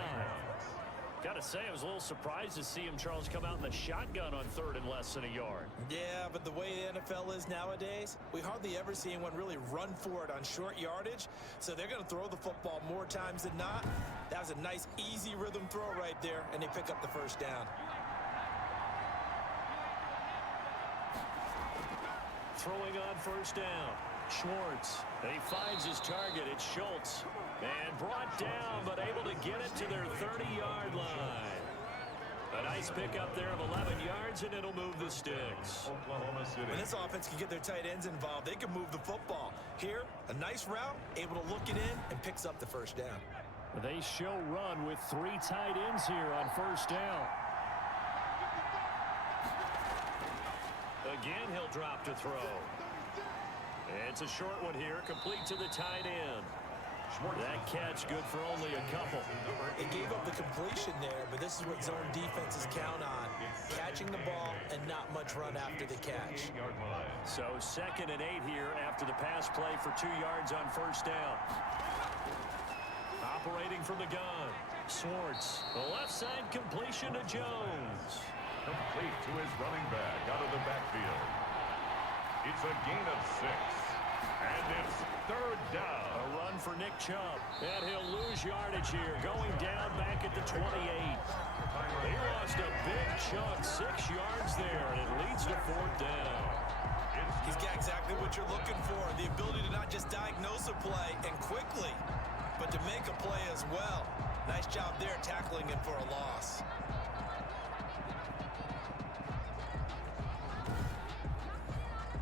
Got to say, I was a little surprised to see him, Charles, come out in the shotgun on third and less than a yard. Yeah, but the way the NFL is nowadays, we hardly ever see anyone really run for it on short yardage. So they're going to throw the football more times than not. That was a nice, easy rhythm throw right there, and they pick up the first down. Throwing on first down, Schwartz. He finds his target. It's Schultz. And brought down, but able to get it to their 30-yard line. A nice pickup there of 11 yards, and it'll move the sticks. Oklahoma City. When this offense can get their tight ends involved, they can move the football. Here, a nice route, able to look it in, and picks up the first down. They show run with 3 tight ends here on first down. Again, he'll drop to throw. It's a short one here, complete to the tight end. That catch good for only a couple. They gave up the completion there, but this is what zone defenses count on. Catching the ball and not much run after the catch. So 2nd and 8 here after the pass play for 2 yards on first down. Operating from the gun, Swartz. The left side completion to Jones. Complete to his running back out of the backfield. It's a gain of 6. And it's third down. A run for Nick Chubb. And he'll lose yardage here, going down back at the 28. He lost a big chunk, 6 yards there, and it leads to 4th down. He's got exactly what you're looking for, the ability to not just diagnose a play and quickly, but to make a play as well. Nice job there tackling him for a loss.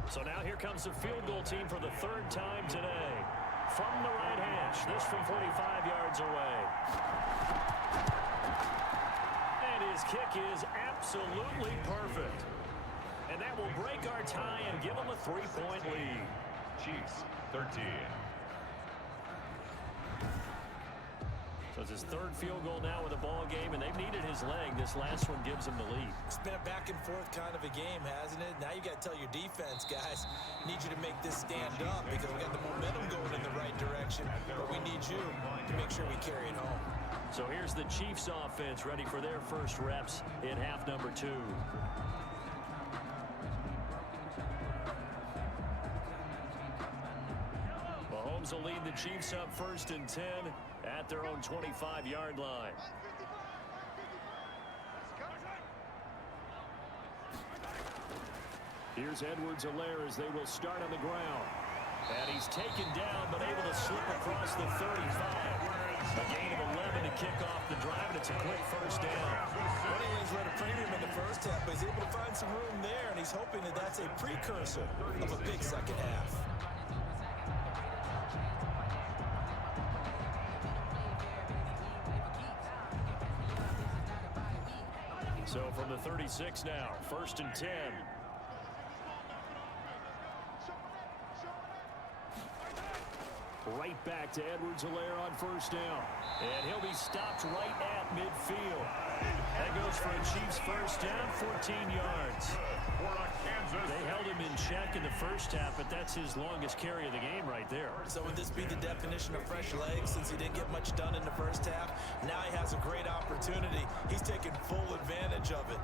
So now here comes the field goal team for the 3rd time today. From the right hash, this from 45 yards away. And his kick is absolutely perfect. And that will break our tie and give them a 3-point lead. Chiefs 13. So it's his 3rd field goal now with the ball game, and they've needed his leg. This last one gives him the lead. It's been a back and forth kind of a game, hasn't it? Now you got to tell your defense, guys, need you to make this stand up because we got the momentum going in the right direction, but we need you to make sure we carry it home. So here's the Chiefs offense ready for their first reps in half number 2. Mahomes will lead the Chiefs up 1st and 10 at their own 25-yard line. Here's Edwards-Helaire as they will start on the ground. And he's taken down, but able to slip across the 35. A gain of 11 to kick off the drive, and it's a quick first down. Running lanes were at a premium in the first half, but he's able to find some room there, and he's hoping that that's a precursor of a big second half. So from the 36 now, 1st and 10. Right back to Edwards-Helaire on first down. And he'll be stopped right at midfield. That goes for a Chiefs first down, 14 yards. They held him in check in the first half, but that's his longest carry of the game right there. So would this be the definition of fresh legs since he didn't get much done in the first half? Now he has a great opportunity. He's taking full advantage of it.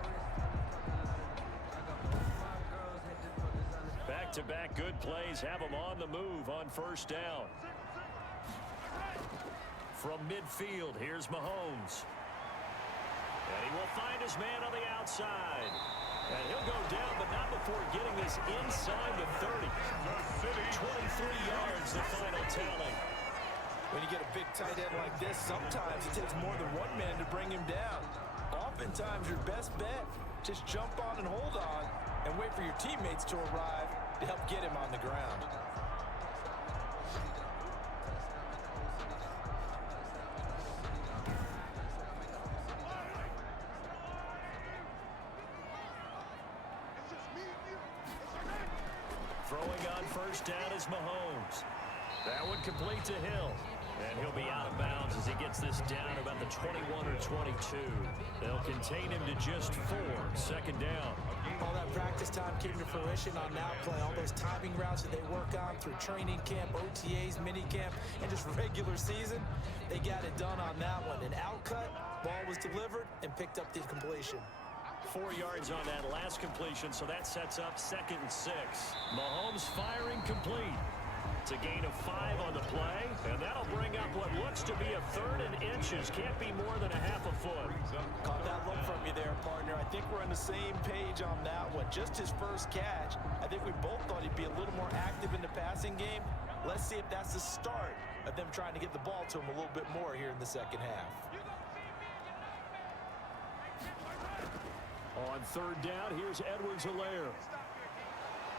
Back-to-back good plays have him on the move on first down. From midfield, here's Mahomes. And he will find his man on the outside. And he'll go down, but not before getting this inside the 30. 23 yards, the final tally. When you get a big tight end like this, sometimes it takes more than one man to bring him down. Oftentimes, your best bet, just jump on and hold on and wait for your teammates to arrive to help get him on the ground. Throwing on first down is Mahomes. That one complete to Hill. And he'll be out of bounds as he gets this down about the 21 or 22. They'll contain him to just 4. Second down. All that practice time came to fruition on that play. All those timing routes that they work on through training camp, OTAs, minicamp, and just regular season, they got it done on that one. An outcut, ball was delivered, and picked up the completion. 4 yards on that last completion, so that sets up 2nd and 6. Mahomes firing complete. It's a gain of 5 on the play, and that'll bring up what looks to be a 3rd and inches. Can't be more than a half a foot. Caught that look from you there, partner. I think we're on the same page on that one. Just his first catch. I think we both thought he'd be a little more active in the passing game. Let's see if that's the start of them trying to get the ball to him a little bit more here in the second half. On 3rd down, here's Edwards-Helaire.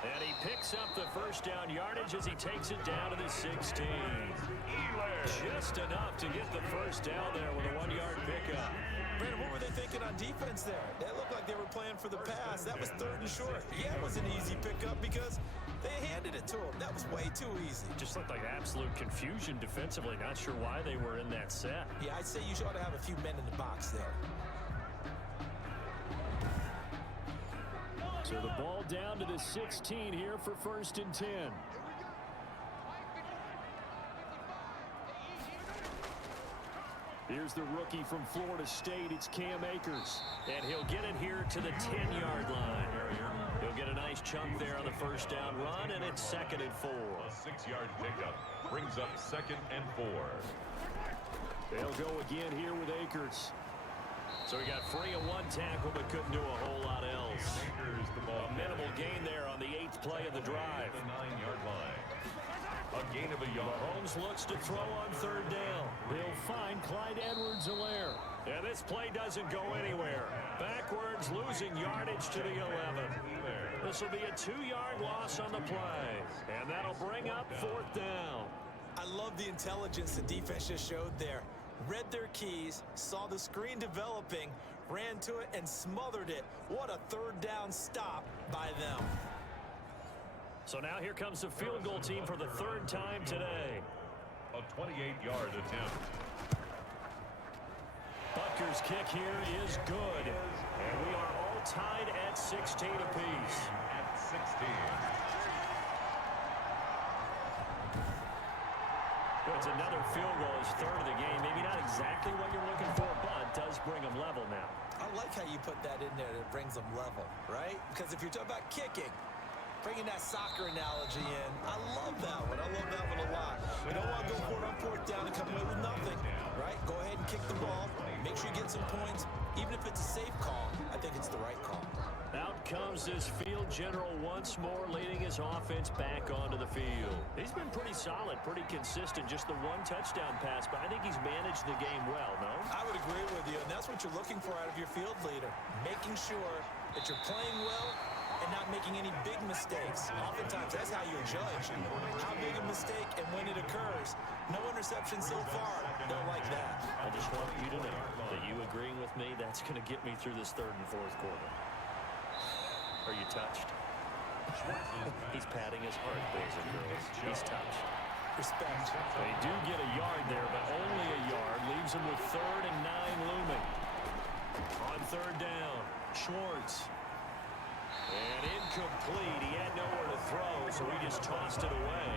And he picks up the first down yardage as he takes it down to the 16. Just enough to get the first down there with a 1-yard pickup. Brandon, what were they thinking on defense there? They looked like they were playing for the pass. That was 3rd and short. Yeah, it was an easy pickup because they handed it to him. That was way too easy. Just looked like absolute confusion defensively. Not sure why they were in that set. Yeah, I'd say you ought to have a few men in the box there. So the ball down to the 16 here for 1st and 10. Here's the rookie from Florida State. It's Cam Akers. And he'll get it here to the 10-yard line. He'll get a nice chunk there on the first down run, and it's 2nd and 4. A 6-yard pickup brings up 2nd and 4. They'll go again here with Akers. So he got free of 1 tackle, but couldn't do a whole lot else. A minimal gain there on the 8th play of the drive. The 9-yard line. A gain of a yard. Mahomes looks to throw on 3rd down. He'll find Clyde Edwards-Helaire. And this play doesn't go anywhere. Backwards, losing yardage to the 11. This will be a 2-yard loss on the play. And that'll bring up 4th down. I love the intelligence the defense just showed there. Read their keys, saw the screen developing, ran to it, and smothered it. What a 3rd down stop by them. So now here comes the field goal team for the 3rd time today. A 28-yard attempt. Butker's kick here is good. And we are all tied at 16 apiece. At 16. It's another field goal, his 3rd of the game. Maybe not exactly what you're looking for, but does bring them level now. I like how you put that in there that brings them level, right? Because if you're talking about kicking, bringing that soccer analogy in, I love that one. I love that one a lot. You don't want to go for it on 4th down and come away with nothing, right? Go ahead and kick the ball. Make sure you get some points. Even if it's a safe call, I think it's the right call. Out comes this field general once more, leading his offense back onto the field. He's been pretty solid, pretty consistent. Just the 1 touchdown pass, but I think he's managed the game well, no? I would agree with you, and that's what you're looking for out of your field leader. Making sure that you're playing well and not making any big mistakes. Oftentimes, that's how you judge how big a mistake and when it occurs. No interception so far. Don't like that. I just want you to know that you agreeing with me, that's going to get me through this 3rd and 4th quarter. Are you touched? He's patting his heart, boys and girls. He's touched. Respect. They do get a yard there, but only a yard. Leaves him with 3rd and 9 looming. On 3rd down, Schwartz. And incomplete. He had nowhere to throw, so he just tossed it away.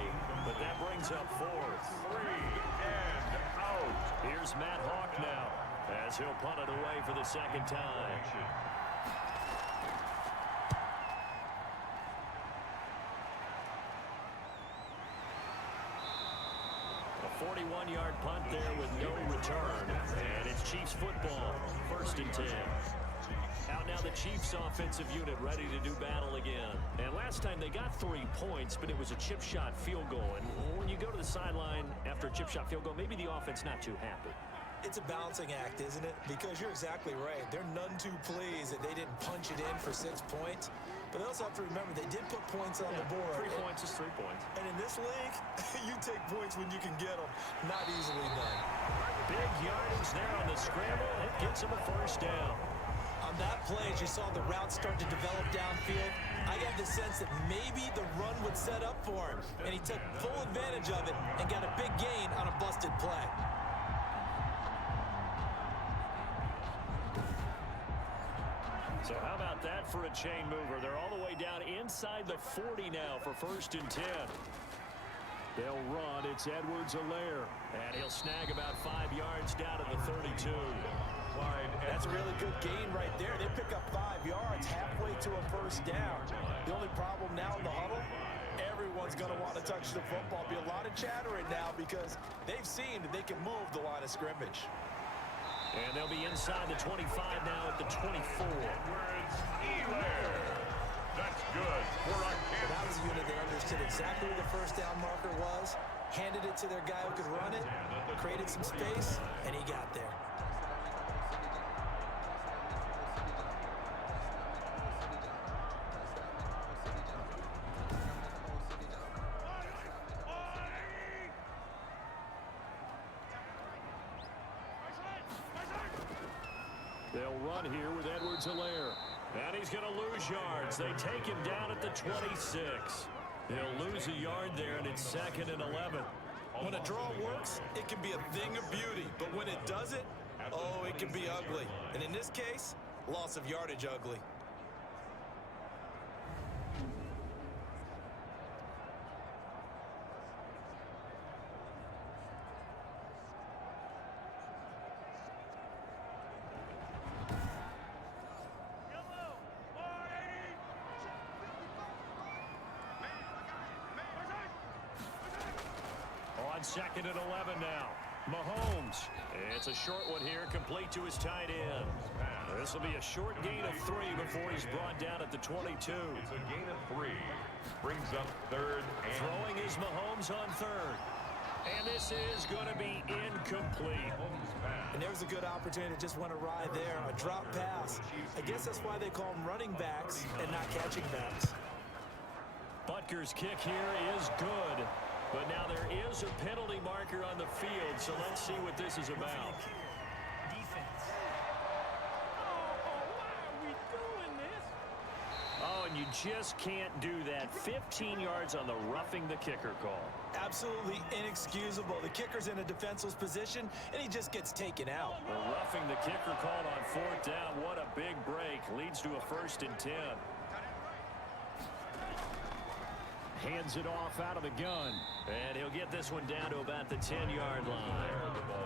But that brings up 4th. 3 and out. Here's Matt Hawk now, as he'll punt it away for the 2nd time. A 41-yard punt there with no return. And it's Chiefs football, 1st and 10. Out now the Chiefs offensive unit ready to do battle again. And last time they got 3 points, but it was a chip shot field goal. And when you go to the sideline after a chip shot field goal, maybe the offense not too happy. It's a balancing act, isn't it? Because you're exactly right. They're none too pleased that they didn't punch it in for 6 points. But they also have to remember they did put points on the board. 3 points is 3 points. And in this league, you take points when you can get them. Not easily done. Big yardage there on the scramble. It gets him a 1st down. I'm On that play, as you saw the route start to develop downfield, I got the sense that maybe the run would set up for him, and he took full advantage of it and got a big gain on a busted play. So how about that for a chain mover? They're all the way down inside the 40 now for 1st and 10. They'll run. It's Edwards-Helaire. And he'll snag about 5 yards down at the 32. That's a really good gain right there. They pick up 5 yards halfway to a first down. The only problem now in the huddle, everyone's going to want to touch the football. Be a lot of chattering now because they've seen that they can move the line of scrimmage. And they'll be inside the 25 now at the 24. That's good for a That was a unit that understood exactly where the first down marker was, handed it to their guy who could run it, created some space, and he got there. They'll run here with Edwards-Helaire. And he's going to lose yards. They take him down at the 26. He'll lose a yard there, and it's 2nd and 11. When a draw works, it can be a thing of beauty. But when it doesn't, oh, it can be ugly. And in this case, loss of yardage ugly. On 2nd and 11 now. Mahomes. It's a short one here, complete to his tight end. This will be a short gain of 3 before he's brought down at the 22. It's a gain of 3. Brings up 3rd and... Throwing is Mahomes on 3rd. And this is going to be incomplete. And there was a good opportunity that just went awry there. A drop pass. I guess that's why they call them running backs and not catching backs. Butker's kick here is good. But now there is a penalty marker on the field, so let's see what this is about. Oh, and you just can't do that. 15 yards on the roughing the kicker call. Absolutely inexcusable. The kicker's in a defenseless position, and he just gets taken out. Well, roughing the kicker called on 4th down. What a big break. Leads to a 1st and 10. Hands it off out of the gun. And he'll get this one down to about the 10-yard line.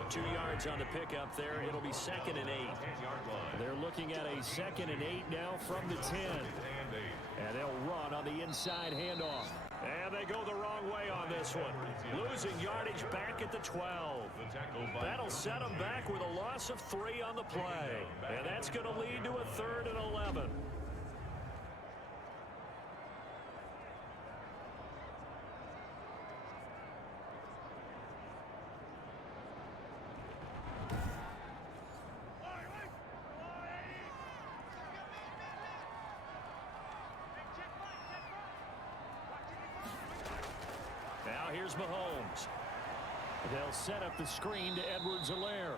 2 yards on the pickup there. It'll be 2nd and 8. They're looking at a 2nd and 8 now from the 10. And they'll run on the inside handoff. And they go the wrong way on this one. Losing yardage back at the 12. That'll set them back with a loss of 3 on the play. And that's going to lead to a 3rd and 11. Now here's Mahomes. They'll set up the screen to Edwards-Helaire.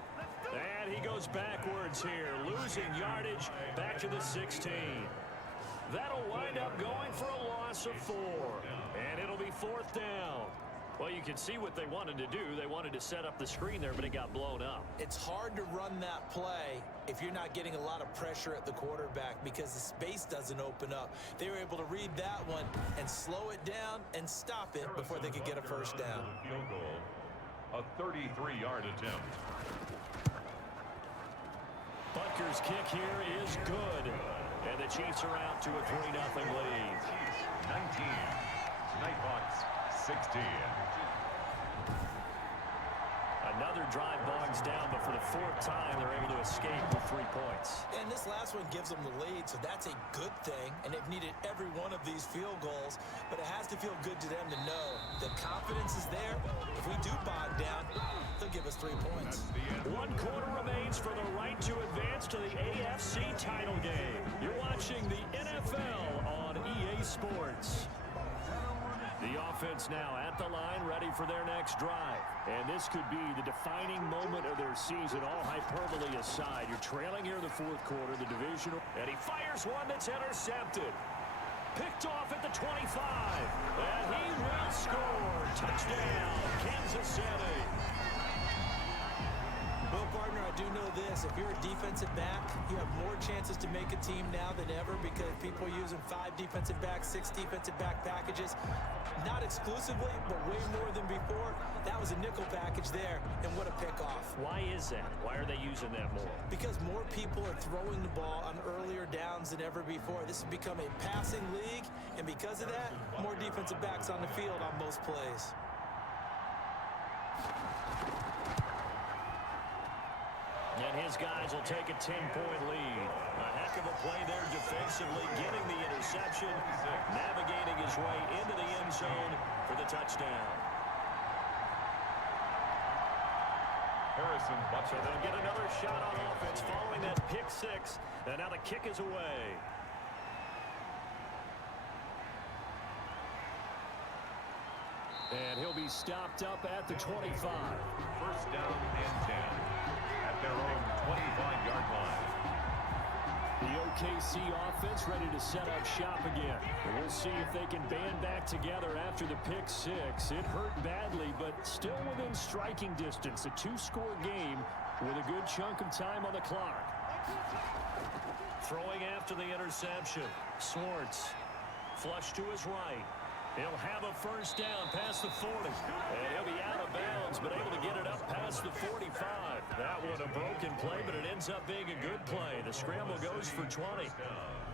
And he goes backwards here, losing yardage back to the 16. That'll wind up going for a loss of 4. And it'll be 4th down. Well, you can see what they wanted to do. They wanted to set up the screen there, but it got blown up. It's hard to run that play if you're not getting a lot of pressure at the quarterback because the space doesn't open up. They were able to read that one and slow it down and stop it before they could get a first down. Field goal, a 33-yard attempt. Butker's kick here is good. And the Chiefs are out to a 3-0 lead. 19. Nighthawks 16. Another drive bogs down, but for the 4th time, they're able to escape with 3 points. And this last one gives them the lead, so that's a good thing. And they've needed every one of these field goals, but it has to feel good to them to know the confidence is there. If we do bog down, they'll give us 3 points. 1 quarter remains for the right to advance to the AFC title game. You're watching the NFL on EA Sports. The offense now at the line, ready for their next drive. And this could be the defining moment of their season, all hyperbole aside. You're trailing here in the fourth quarter, the divisional. And he fires one that's intercepted. Picked off at the 25. And he will score. Touchdown, Kansas City. Well, partner, I do know this. If you're a defensive back, you have more chances to make a team now than ever because people are using 5 defensive backs, 6 defensive back packages. Not exclusively, but way more than before. That was a nickel package there, and what a pickoff. Why is that? Why are they using that more? Because more people are throwing the ball on earlier downs than ever before. This has become a passing league, and because of that, more defensive backs on the field on most plays. And his guys will take a 10-point lead. A heck of a play there defensively, getting the interception, navigating his way into the end zone for the touchdown. Harrison So they'll get another shot on offense following that pick six. And now the kick is away. And he'll be stopped up at the 25. First down and 10 at their own 25-yard line. The OKC offense ready to set up shop again. And we'll see if they can band back together after the pick six. It hurt badly, but still within striking distance. A 2-score game with a good chunk of time on the clock. Throwing after the interception. Swartz. Flush to his right. He'll have a first down past the 40. And he'll be out of bounds, but able to get it up past the 45. That one a broken play, but it ends up being a good play. The scramble goes for 20.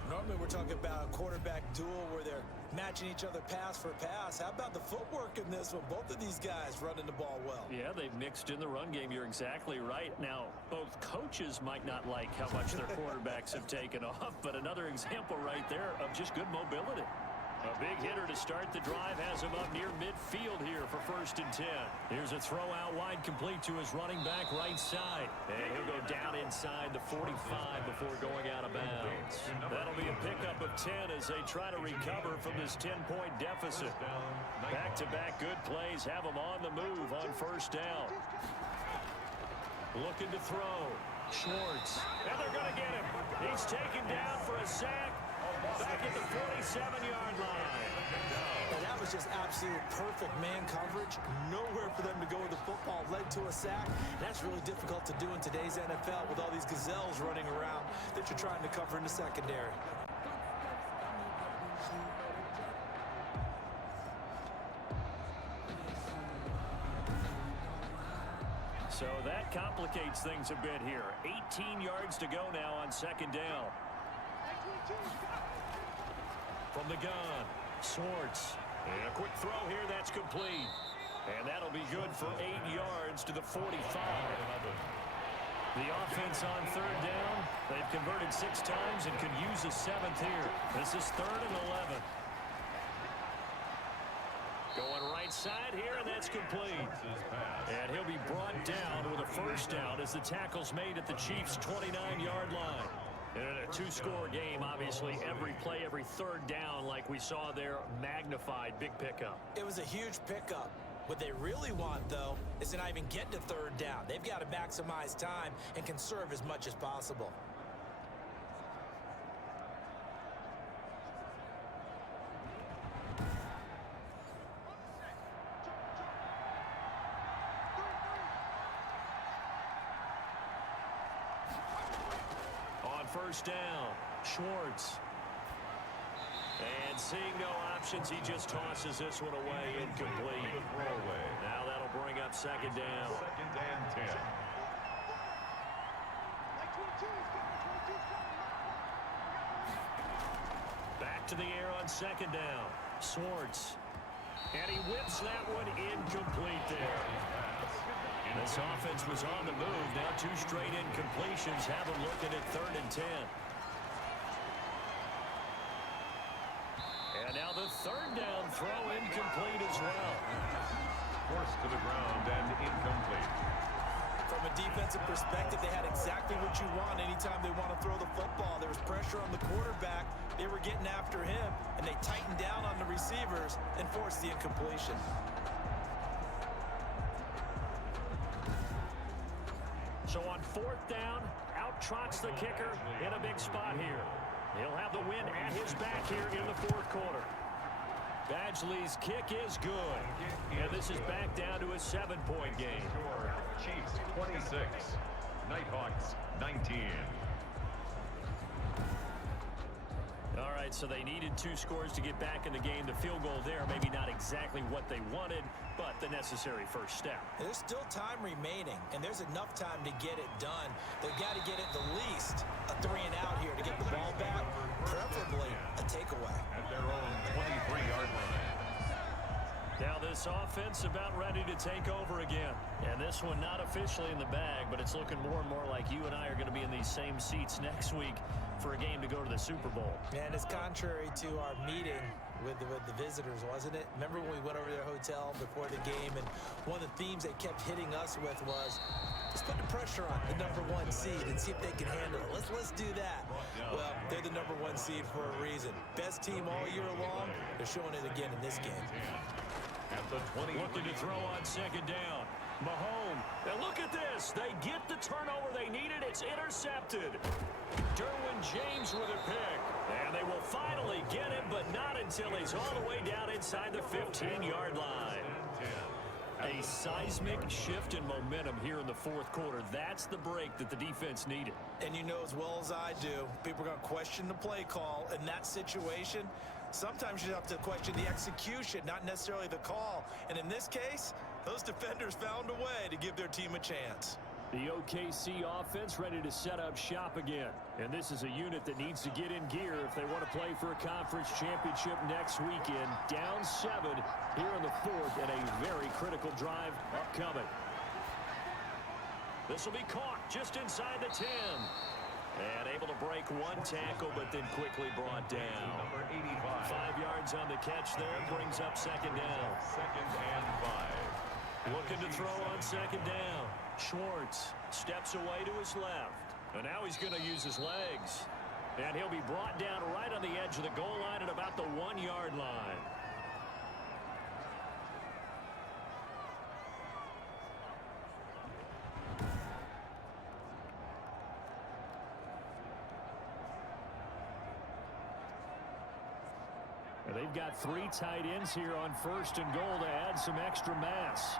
Normally we're talking about a quarterback duel where they're matching each other pass for pass. How about the footwork in this one? Both of these guys running the ball well. Yeah, they've mixed in the run game. You're exactly right. Now, both coaches might not like how much their quarterbacks have taken off, but another example right there of just good mobility. A big hitter to start the drive has him up near midfield here for 1st and 10. Here's a throw out wide complete to his running back right side. And he'll go down inside the 45 before going out of bounds. That'll be a pickup of 10 as they try to recover from this 10-point deficit. Back-to-back good plays have them on the move on 1st down. Looking to throw. Schwartz. And they're going to get him. He's taken down for a sack. Back at the 47-yard line. And that was just absolute perfect man coverage. Nowhere for them to go with the football. Led to a sack. That's really difficult to do in today's NFL with all these gazelles running around that you're trying to cover in the secondary. So that complicates things a bit here. 18 yards to go now on 2nd down. From the gun, Swartz. And a quick throw here, that's complete. And that'll be good for 8 yards to the 45. The offense on 3rd down. They've converted 6 times and could use a 7th here. This is 3rd and 11. Going right side here, and that's complete. And he'll be brought down with a 1st down as the tackle's made at the Chiefs' 29-yard line. And in a 2-score game, obviously, every play, every 3rd down, like we saw there, magnified, big pickup. It was a huge pickup. What they really want, though, is to not even get to 3rd down. They've got to maximize time and conserve as much as possible. On 1st down, Schwartz. And seeing no options, he just tosses this one away, incomplete. Now that'll bring up 2nd down. 2nd and 10. Back to the air on 2nd down. Swartz. And he whips that one incomplete there. This offense was on the move. Now 2 straight incompletions have them looking at 3rd and 10. And now the 3rd down throw incomplete as well. Forced to the ground and incomplete. From a defensive perspective, they had exactly what you want anytime they want to throw the football. There was pressure on the quarterback. They were getting after him, and they tightened down on the receivers and forced the incompletion. So on 4th down, out trots the kicker in a big spot here. He'll have the wind at his back here in the 4th quarter. Badgley's kick is good. And this is back down to a 7-point game. Chiefs 26, Nighthawks 19. All right, so they needed 2 scores to get back in the game. The field goal there, maybe not exactly what they wanted, but the necessary first step. There's still time remaining, and there's enough time to get it done. They've got to get at the least a 3-and-out here to get the ball back, preferably a takeaway. At their own 23-yard line. Now this offense about ready to take over again. And this one not officially in the bag, but it's looking more and more like you and I are going to be in these same seats next week for a game to go to the Super Bowl. And it's contrary to our meeting with the visitors, wasn't it? Remember when we went over to their hotel before the game, and one of the themes they kept hitting us with was, let's put the pressure on the #1 seed and see if they can handle it. Let's do that. Well, they're the #1 seed for a reason. Best team all year long. They're showing it again in this game. At the 20. Looking to throw on 2nd down. Mahomes. And look at this. They get the turnover they needed. It's intercepted. Derwin James with a pick. And they will finally get him, but not until he's all the way down inside the 15-yard line. A seismic shift in momentum here in the 4th quarter. That's the break that the defense needed. And you know as well as I do, people are going to question the play call in that situation. Sometimes you have to question the execution, not necessarily the call. And in this case, those defenders found a way to give their team a chance. The OKC offense ready to set up shop again. And this is a unit that needs to get in gear if they want to play for a conference championship next weekend. Down 7 here in the 4th, and a very critical drive upcoming. This will be caught just inside the 10. And able to break 1 tackle, but then quickly brought down. Number 85. 5 yards on the catch there, brings up 2nd down. 2nd and 5. Looking to throw on 2nd down. Schwartz steps away to his left. And now he's going to use his legs. And he'll be brought down right on the edge of the goal line at about the 1-yard line. And they've got 3 tight ends here on 1st and goal to add some extra mass.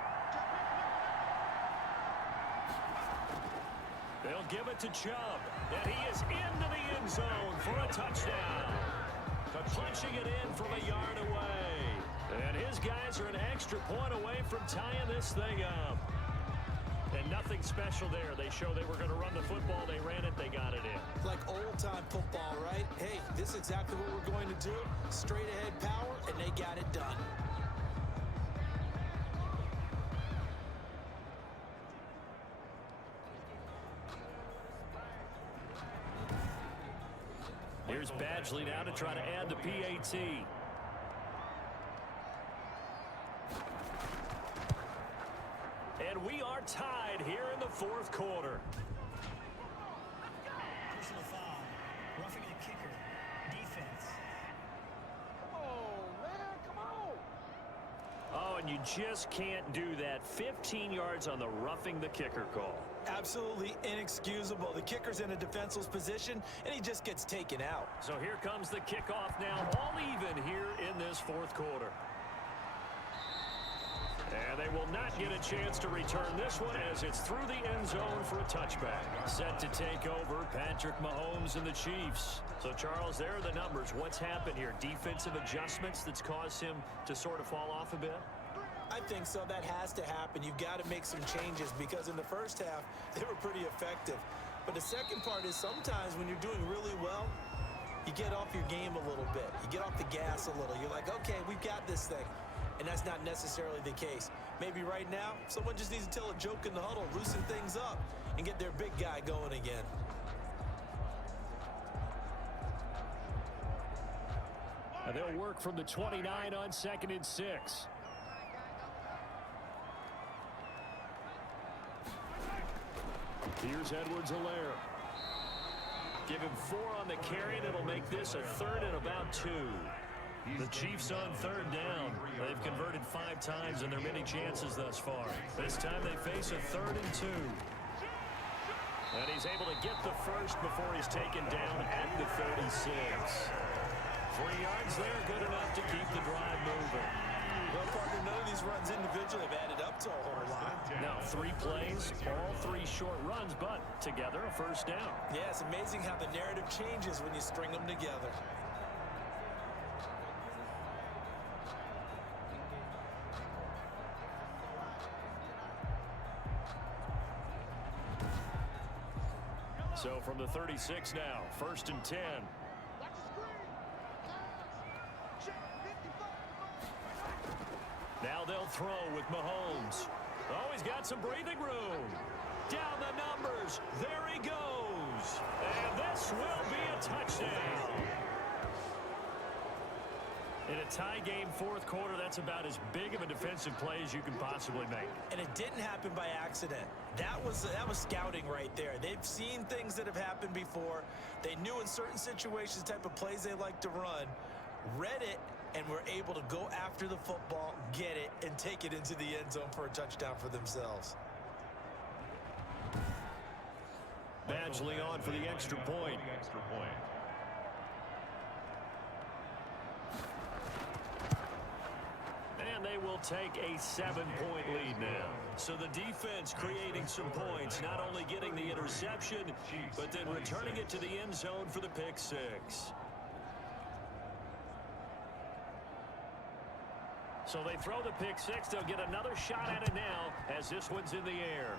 They'll give it to Chubb, and he is into the end zone for a touchdown. Punching it in from a yard away. And his guys are an extra point away from tying this thing up. And nothing special there. They show they were going to run the football. They ran it. They got it in. Like old-time football, right? Hey, this is exactly what we're going to do. Straight-ahead power, and they got it done. Here's Badgley now to try to add the PAT. And we are tied here in the 4th quarter. Personal foul. Roughing the kicker. Defense. Come on, man. Come on. Oh, and you just can't do that. 15 yards on the roughing the kicker call. Absolutely inexcusable. The kicker's in a defenseless position, and he just gets taken out. So here comes the kickoff now, all even here in this 4th quarter. And they will not get a chance to return this one as it's through the end zone for a touchback. Set to take over, Patrick Mahomes and the Chiefs. So, Charles, there are the numbers. What's happened here? Defensive adjustments that's caused him to sort of fall off a bit? I think so. That has to happen. You've got to make some changes because in the first half, they were pretty effective. But the second part is sometimes when you're doing really well, you get off your game a little bit. You get off the gas a little. You're like, okay, we've got this thing. And that's not necessarily the case. Maybe right now, someone just needs to tell a joke in the huddle, loosen things up, and get their big guy going again. And they'll work from the 29 on 2nd and 6. Here's Edwards-Helaire. Give him 4 on the carry, and it'll make this a 3rd and about 2. The Chiefs on 3rd down. They've converted 5 times in their many chances thus far. This time they face a 3rd and 2. And he's able to get the first before he's taken down at the 36. 3 yards there, good enough to keep the drive moving. Well, partner, none of these runs individually have added up to a whole lot. Now 3 plays, all 3 short runs, but together a first down. Yeah, it's amazing how the narrative changes when you string them together. So from the 36 now, 1st and 10. Now they'll throw with Mahomes. Oh, he's got some breathing room. Down the numbers. There he goes. And this will be a touchdown. In a tie game 4th quarter, that's about as big of a defensive play as you can possibly make. And it didn't happen by accident. That was scouting right there. They've seen things that have happened before. They knew in certain situations the type of plays they like to run, read it, and were able to go after the football, get it, and take it into the end zone for a touchdown for themselves. Badgley on for the extra point. And they will take a 7-point lead now. So the defense creating some points, not only getting the interception, but then returning it to the end zone for the pick 6. So they throw the pick 6. They'll get another shot at it now as this one's in the air.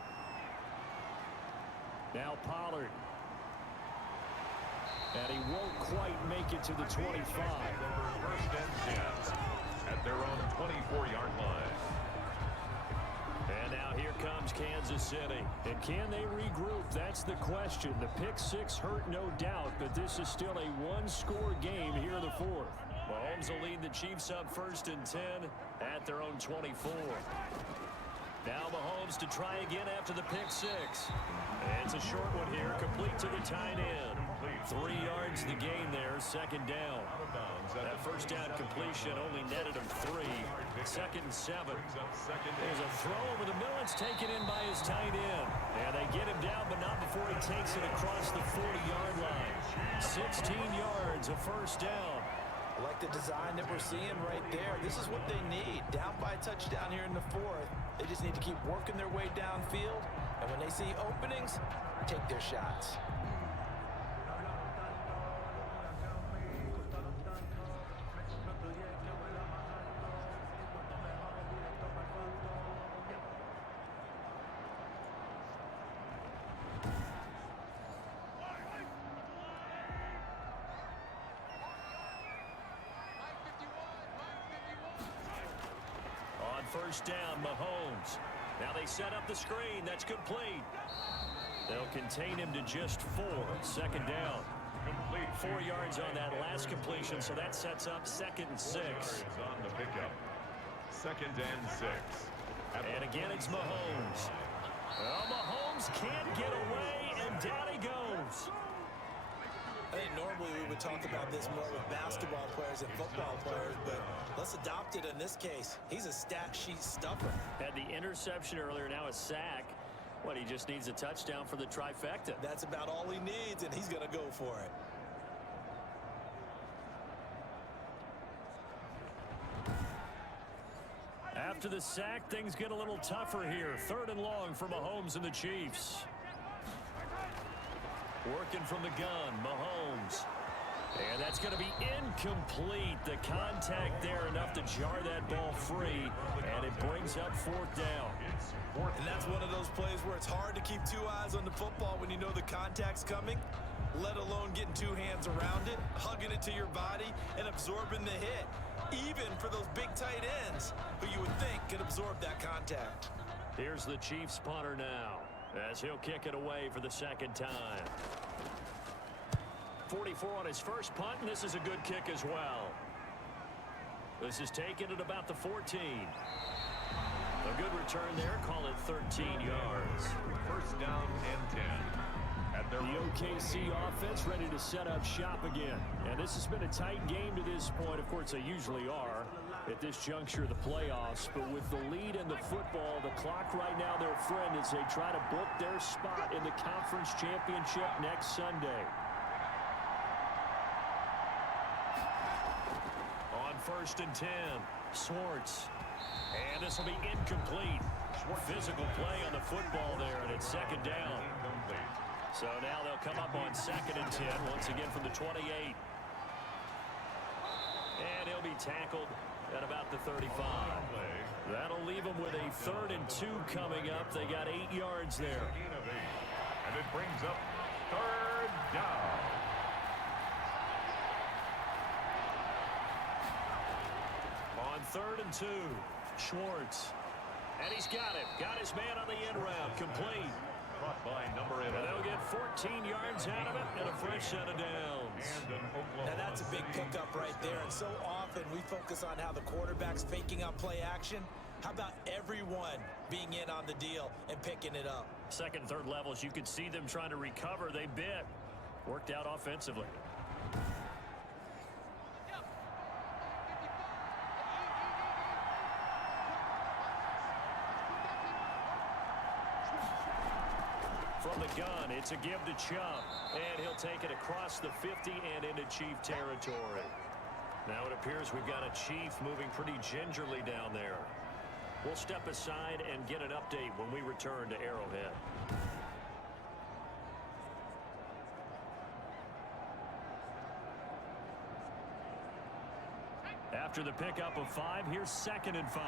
Now Pollard. And he won't quite make it to the 25. 1st and 10 at their own 24-yard line. And now here comes Kansas City. And can they regroup? That's the question. The pick 6 hurt, no doubt, but this is still a 1-score game here in the 4th. Mahomes will lead the Chiefs up 1st and 10 at their own 24. Now Mahomes to try again after the pick 6. And it's a short one here, complete to the tight end. 3 yards the gain there, 2nd down. That first down completion only netted him 3. 2nd and 7. There's a throw over the middle. It's taken in by his tight end. And they get him down, but not before he takes it across the 40-yard line. 16 yards, a first down. I like the design that we're seeing right there. This is what they need. Down by a touchdown here in the 4th. They just need to keep working their way downfield. And when they see openings, take their shots. First down, Mahomes. Now they set up the screen. That's complete. They'll contain him to just 4. 2nd down. 4 yards on that last completion, so that sets up 2nd and 6. On the pickup. 2nd and 6. And again, it's Mahomes. Well, Mahomes can't get away, and down he goes. I think normally we would talk about this more with basketball players and football players, but let's adopt it in this case. He's a stat sheet stuffer. Had the interception earlier, now a sack. What, he just needs a touchdown for the trifecta. That's about all he needs, and he's going to go for it. After the sack, things get a little tougher here. 3rd and long for Mahomes and the Chiefs. Working from the gun, Mahomes. And that's going to be incomplete. The contact there enough to jar that ball free, and it brings up 4th down. And that's one of those plays where it's hard to keep 2 eyes on the football when you know the contact's coming, let alone getting 2 hands around it, hugging it to your body, and absorbing the hit, even for those big tight ends who you would think could absorb that contact. Here's the Chiefs punter now, as he'll kick it away for the 2nd time. 44 on his first punt, and this is a good kick as well. This is taken at about the 14. A good return there, call it 13 yards. 1st down and 10 at their The OKC offense ready to set up shop again. And this has been a tight game to this point. Of course, they usually are at this juncture of the playoffs. But with the lead in the football, the clock right now their friend as they try to book their spot in the conference championship next Sunday. On 1st and 10, Swartz. And this will be incomplete. Physical play on the football there, and it's 2nd down. So now they'll come up on 2nd and 10, once again from the 28. And he'll be tackled at about the 35. That'll leave them with a 3rd and 2 coming up. They got 8 yards there. And it brings up 3rd down. On 3rd and 2, Schwartz. And he's got it. Got his man on the end route. Complete. Caught by number 11. And they'll get 14 yards out of it and a fresh set of downs. Now that's a big pickup right there. And so often we focus on how the quarterback's faking out play action. How about everyone being in on the deal and picking it up? 2nd, 3rd levels, you could see them trying to recover. They bit. Worked out offensively. From the gun, it's a give to Chubb, and he'll take it across the 50 and into Chief territory. Now it appears we've got a Chief moving pretty gingerly down there. We'll step aside and get an update when we return to Arrowhead. After the pickup of 5, here's 2nd and 5.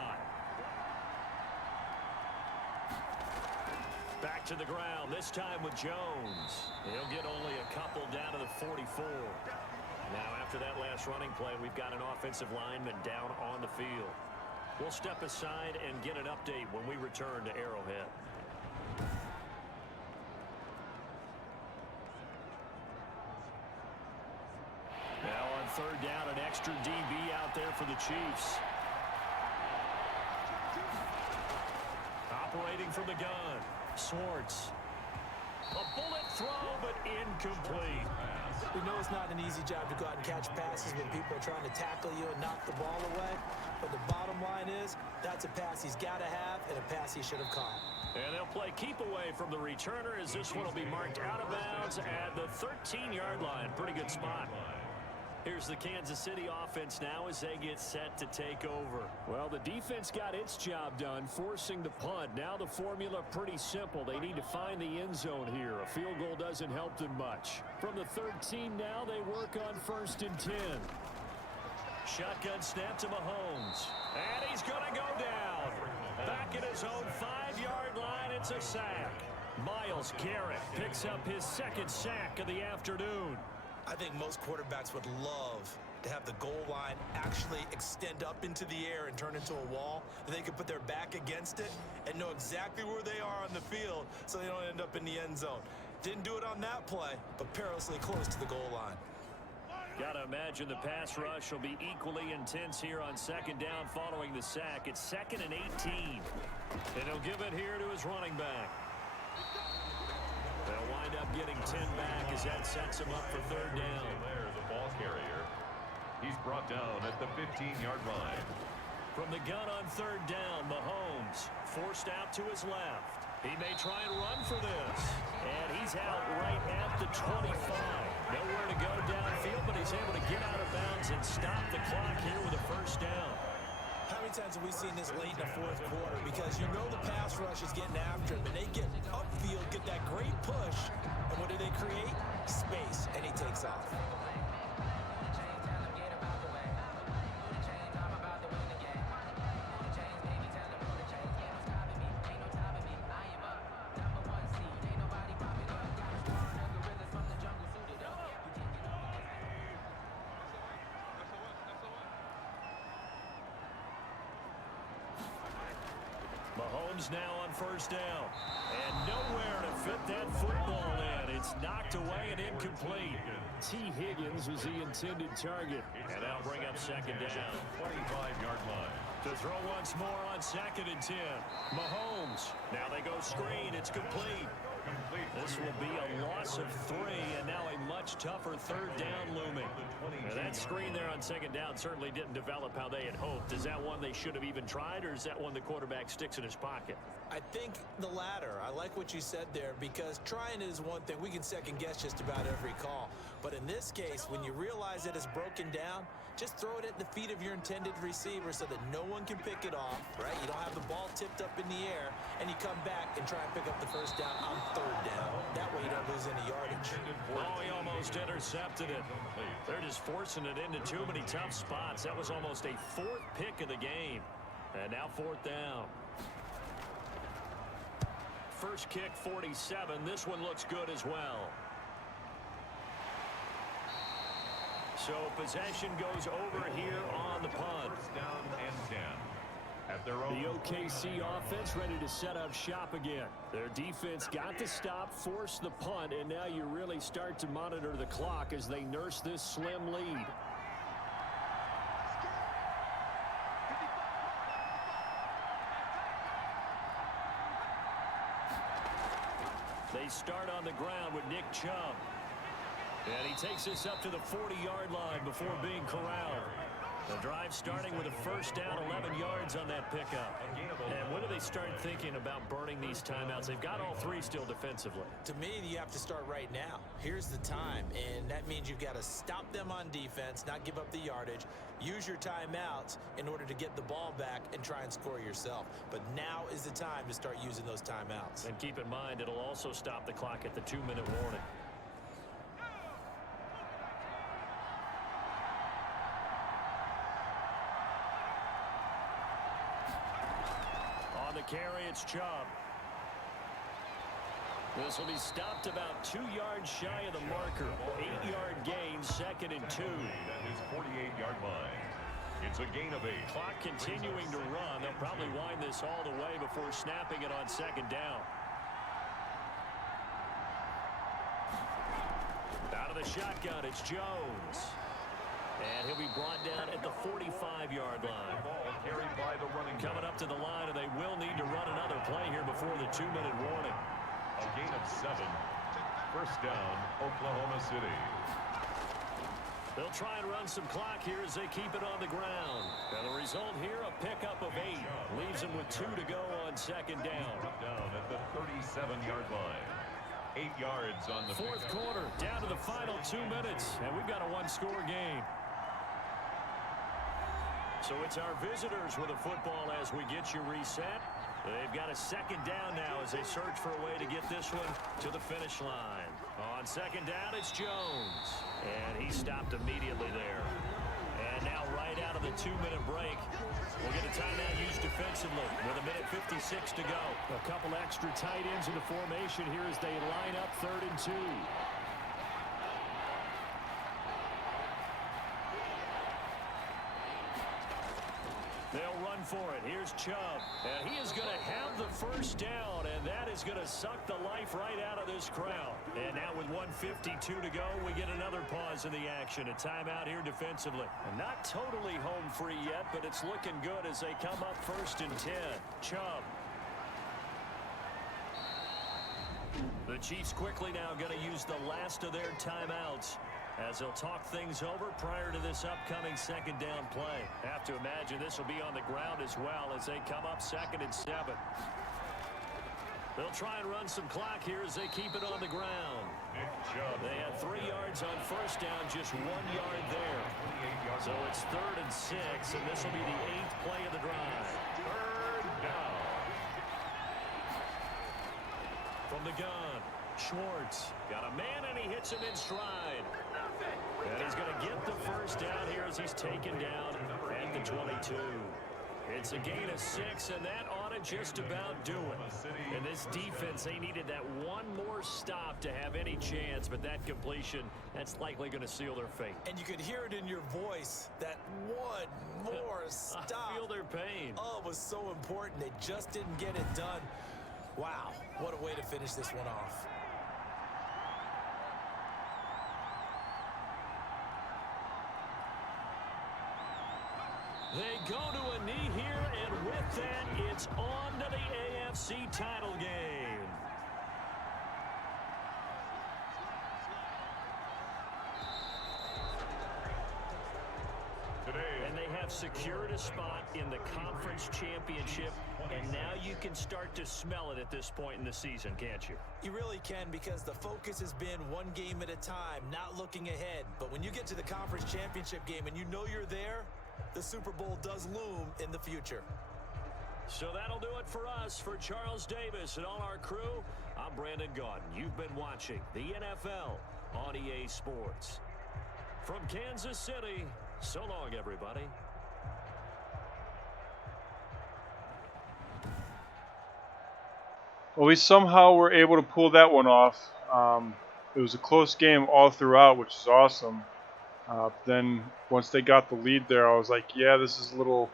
Back to the ground, this time with Jones. He'll get only a couple down to the 44. Now, after that last running play, we've got an offensive lineman down on the field. We'll step aside and get an update when we return to Arrowhead. Now on 3rd down, an extra DB out there for the Chiefs. Operating from the gun. Swartz. A bullet throw, but incomplete. We know it's not an easy job to go out and catch passes when people are trying to tackle you and knock the ball away. But the bottom line is, that's a pass he's got to have and a pass he should have caught. And they'll play keep away from the returner as this one will be marked out of bounds at the 13-yard line. Pretty good spot. Here's the Kansas City offense now as they get set to take over. Well, the defense got its job done, forcing the punt. Now the formula pretty simple. They need to find the end zone here. A field goal doesn't help them much. From the 13 now, they work on 1st and 10. Shotgun snap to Mahomes. And he's going to go down. Back at his own 5-yard line, it's a sack. Myles Garrett picks up his 2nd sack of the afternoon. I think most quarterbacks would love to have the goal line actually extend up into the air and turn into a wall. They could put their back against it and know exactly where they are on the field so they don't end up in the end zone. Didn't do it on that play, but perilously close to the goal line. Got to imagine the pass rush will be equally intense here on 2nd down following the sack. It's 2nd and 18. And he'll give it here to his running back. They'll wind up getting 10 back as that sets him up for 3rd down. There's the ball carrier. He's brought down at the 15-yard line. From the gun on 3rd down, Mahomes forced out to his left. He may try and run for this. And he's out right at the 25. Nowhere to go downfield, but he's able to get out of bounds and stop the clock here with a 1st down. How many times have we seen this late in the 4th quarter? Because you know the pass rush is getting after him, and they get upfield, get that great push, and what do they create? Space, and he takes off. Mahomes now on 1st down. And nowhere to fit that football in. It's knocked away and incomplete. T. Higgins was the intended target. And that'll bring up 2nd down. 25-yard line. To throw once more on 2nd and 10. Mahomes. Now they go screen. It's complete. Complete This will be a loss of 3, and now a much tougher third down looming. Now that screen there on second down certainly didn't develop how they had hoped. Is that one they should have even tried, or is that one the quarterback sticks in his pocket? I think the latter. I like what you said there, because trying is one thing. We can second guess just about every call. But in this case, when you realize it is broken down, just throw it at the feet of your intended receiver so that no one can pick it off, right? You don't have the ball tipped up in the air, and you come back and try and pick up the first down on third down. That way you don't lose any yardage. Oh, he almost intercepted it. They're just forcing it into too many tough spots. That was almost a 4th pick of the game. And now 4th down. First kick, 47. This one looks good as well. So possession goes over here on the punt. First down and 10. At their own The OKC offense ready to set up shop again. Their defense got the stop, forced the punt, and now you really start to monitor the clock as they nurse this slim lead. They start on the ground with Nick Chubb. And he takes this up to the 40-yard line before being corralled. The drive starting with a first down, 11 yards on that pickup. And when do they start thinking about burning these timeouts? They've got all 3 still defensively. To me, you have to start right now. Here's the time, and that means you've got to stop them on defense, not give up the yardage, use your timeouts in order to get the ball back and try and score yourself. But now is the time to start using those timeouts. And keep in mind, it'll also stop the clock at the 2-minute warning. On the carry, it's Chubb. This will be stopped about 2 yards shy of the marker. 8-yard gain, 2nd and 2. at his 48-yard line. It's a gain of 8. Clock continuing to run. They'll probably wind this all the way before snapping it on 2nd down. Out of the shotgun, it's Jones. And he'll be brought down at the 45-yard line. Ball carried by the running back. Coming up to the line, and they will need to run another play here before the 2-minute warning. A gain of 7. First down, Oklahoma City. They'll try and run some clock here as they keep it on the ground. And the result here, a pickup of 8. Leaves them with 2 to go on 2nd down. Down at the 37-yard line. 8 yards on the 4th quarter, down to the final 2 minutes. And we've got a 1-score game. So it's our visitors with a football as we get you reset. They've got a 2nd down now as they search for a way to get this one to the finish line. On 2nd down, it's Jones. And he stopped immediately there. And now right out of the 2-minute break, we'll get a timeout used defensively with 1:56 to go. A couple extra tight ends in the formation here as they line up 3rd and 2. They'll run for it. Here's Chubb. And he is going to have the first down, and that is going to suck the life right out of this crowd. And now with 1:52 to go, we get another pause in the action. A timeout here defensively. And not totally home free yet, but it's looking good as they come up 1st and 10. Chubb. The Chiefs quickly now going to use the last of their timeouts as they'll talk things over prior to this upcoming 2nd down play. Have to imagine this will be on the ground as well as they come up 2nd and 7. They'll try and run some clock here as they keep it on the ground. They had 3 yards on 1st down, just 1 yard there. So it's 3rd and 6, and this will be the 8th play of the drive. 3rd down. From the gun, Schwartz got a man, and he hits him in stride. And he's going to get the first down here as he's taken down at the 22. It's a gain of 6, and that ought to just about do it. And this defense, they needed that one more stop to have any chance, but that completion, that's likely going to seal their fate. And you could hear it in your voice, that one more stop. I feel their pain. Oh, it was so important. They just didn't get it done. Wow, what a way to finish this one off. They go to a knee here, and with that, it's on to the AFC title game. have secured a spot in the conference championship, and now you can start to smell it at this point in the season, can't you? You really can, because the focus has been one game at a time, not looking ahead. But when you get to the conference championship game and you know you're there, the Super Bowl does loom in the future. So that'll do it for us. For Charles Davis and all our crew, I'm Brandon Gaudin. You've been watching the NFL on EA Sports. From Kansas City, so long, everybody. Well, we somehow were able to pull that one off. It was a close game all throughout, which is awesome. Then once they got the lead there, I was like, yeah, this is a little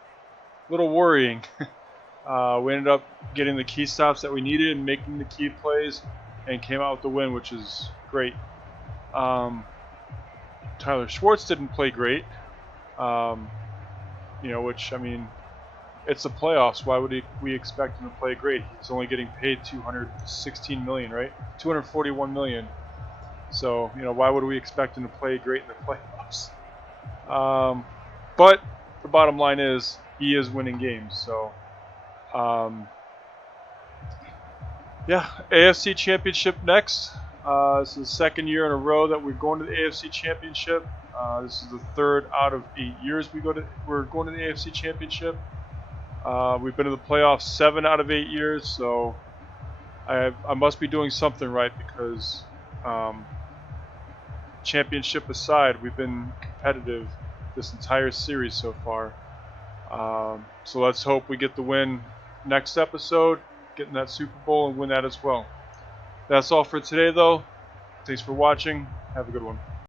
worrying. We ended up getting the key stops that we needed and making the key plays, and came out with the win, which is great. Tyler Schwartz didn't play great, which, I mean, it's the playoffs. Why would we expect him to play great? He's only getting paid $216 million, right? $241 million. So, why would we expect him to play great in the playoffs? But the bottom line is he is winning games. So, AFC Championship next. This is the second year in a row that we're going to the AFC Championship. This is the third out of 8 years we're going to the AFC Championship. We've been to the playoffs 7 out of 8 years, so I must be doing something right, because championship aside, we've been competitive this entire series so far. So let's hope we get the win next episode, get in that Super Bowl and win that as well. That's all for today, though. Thanks for watching. Have a good one.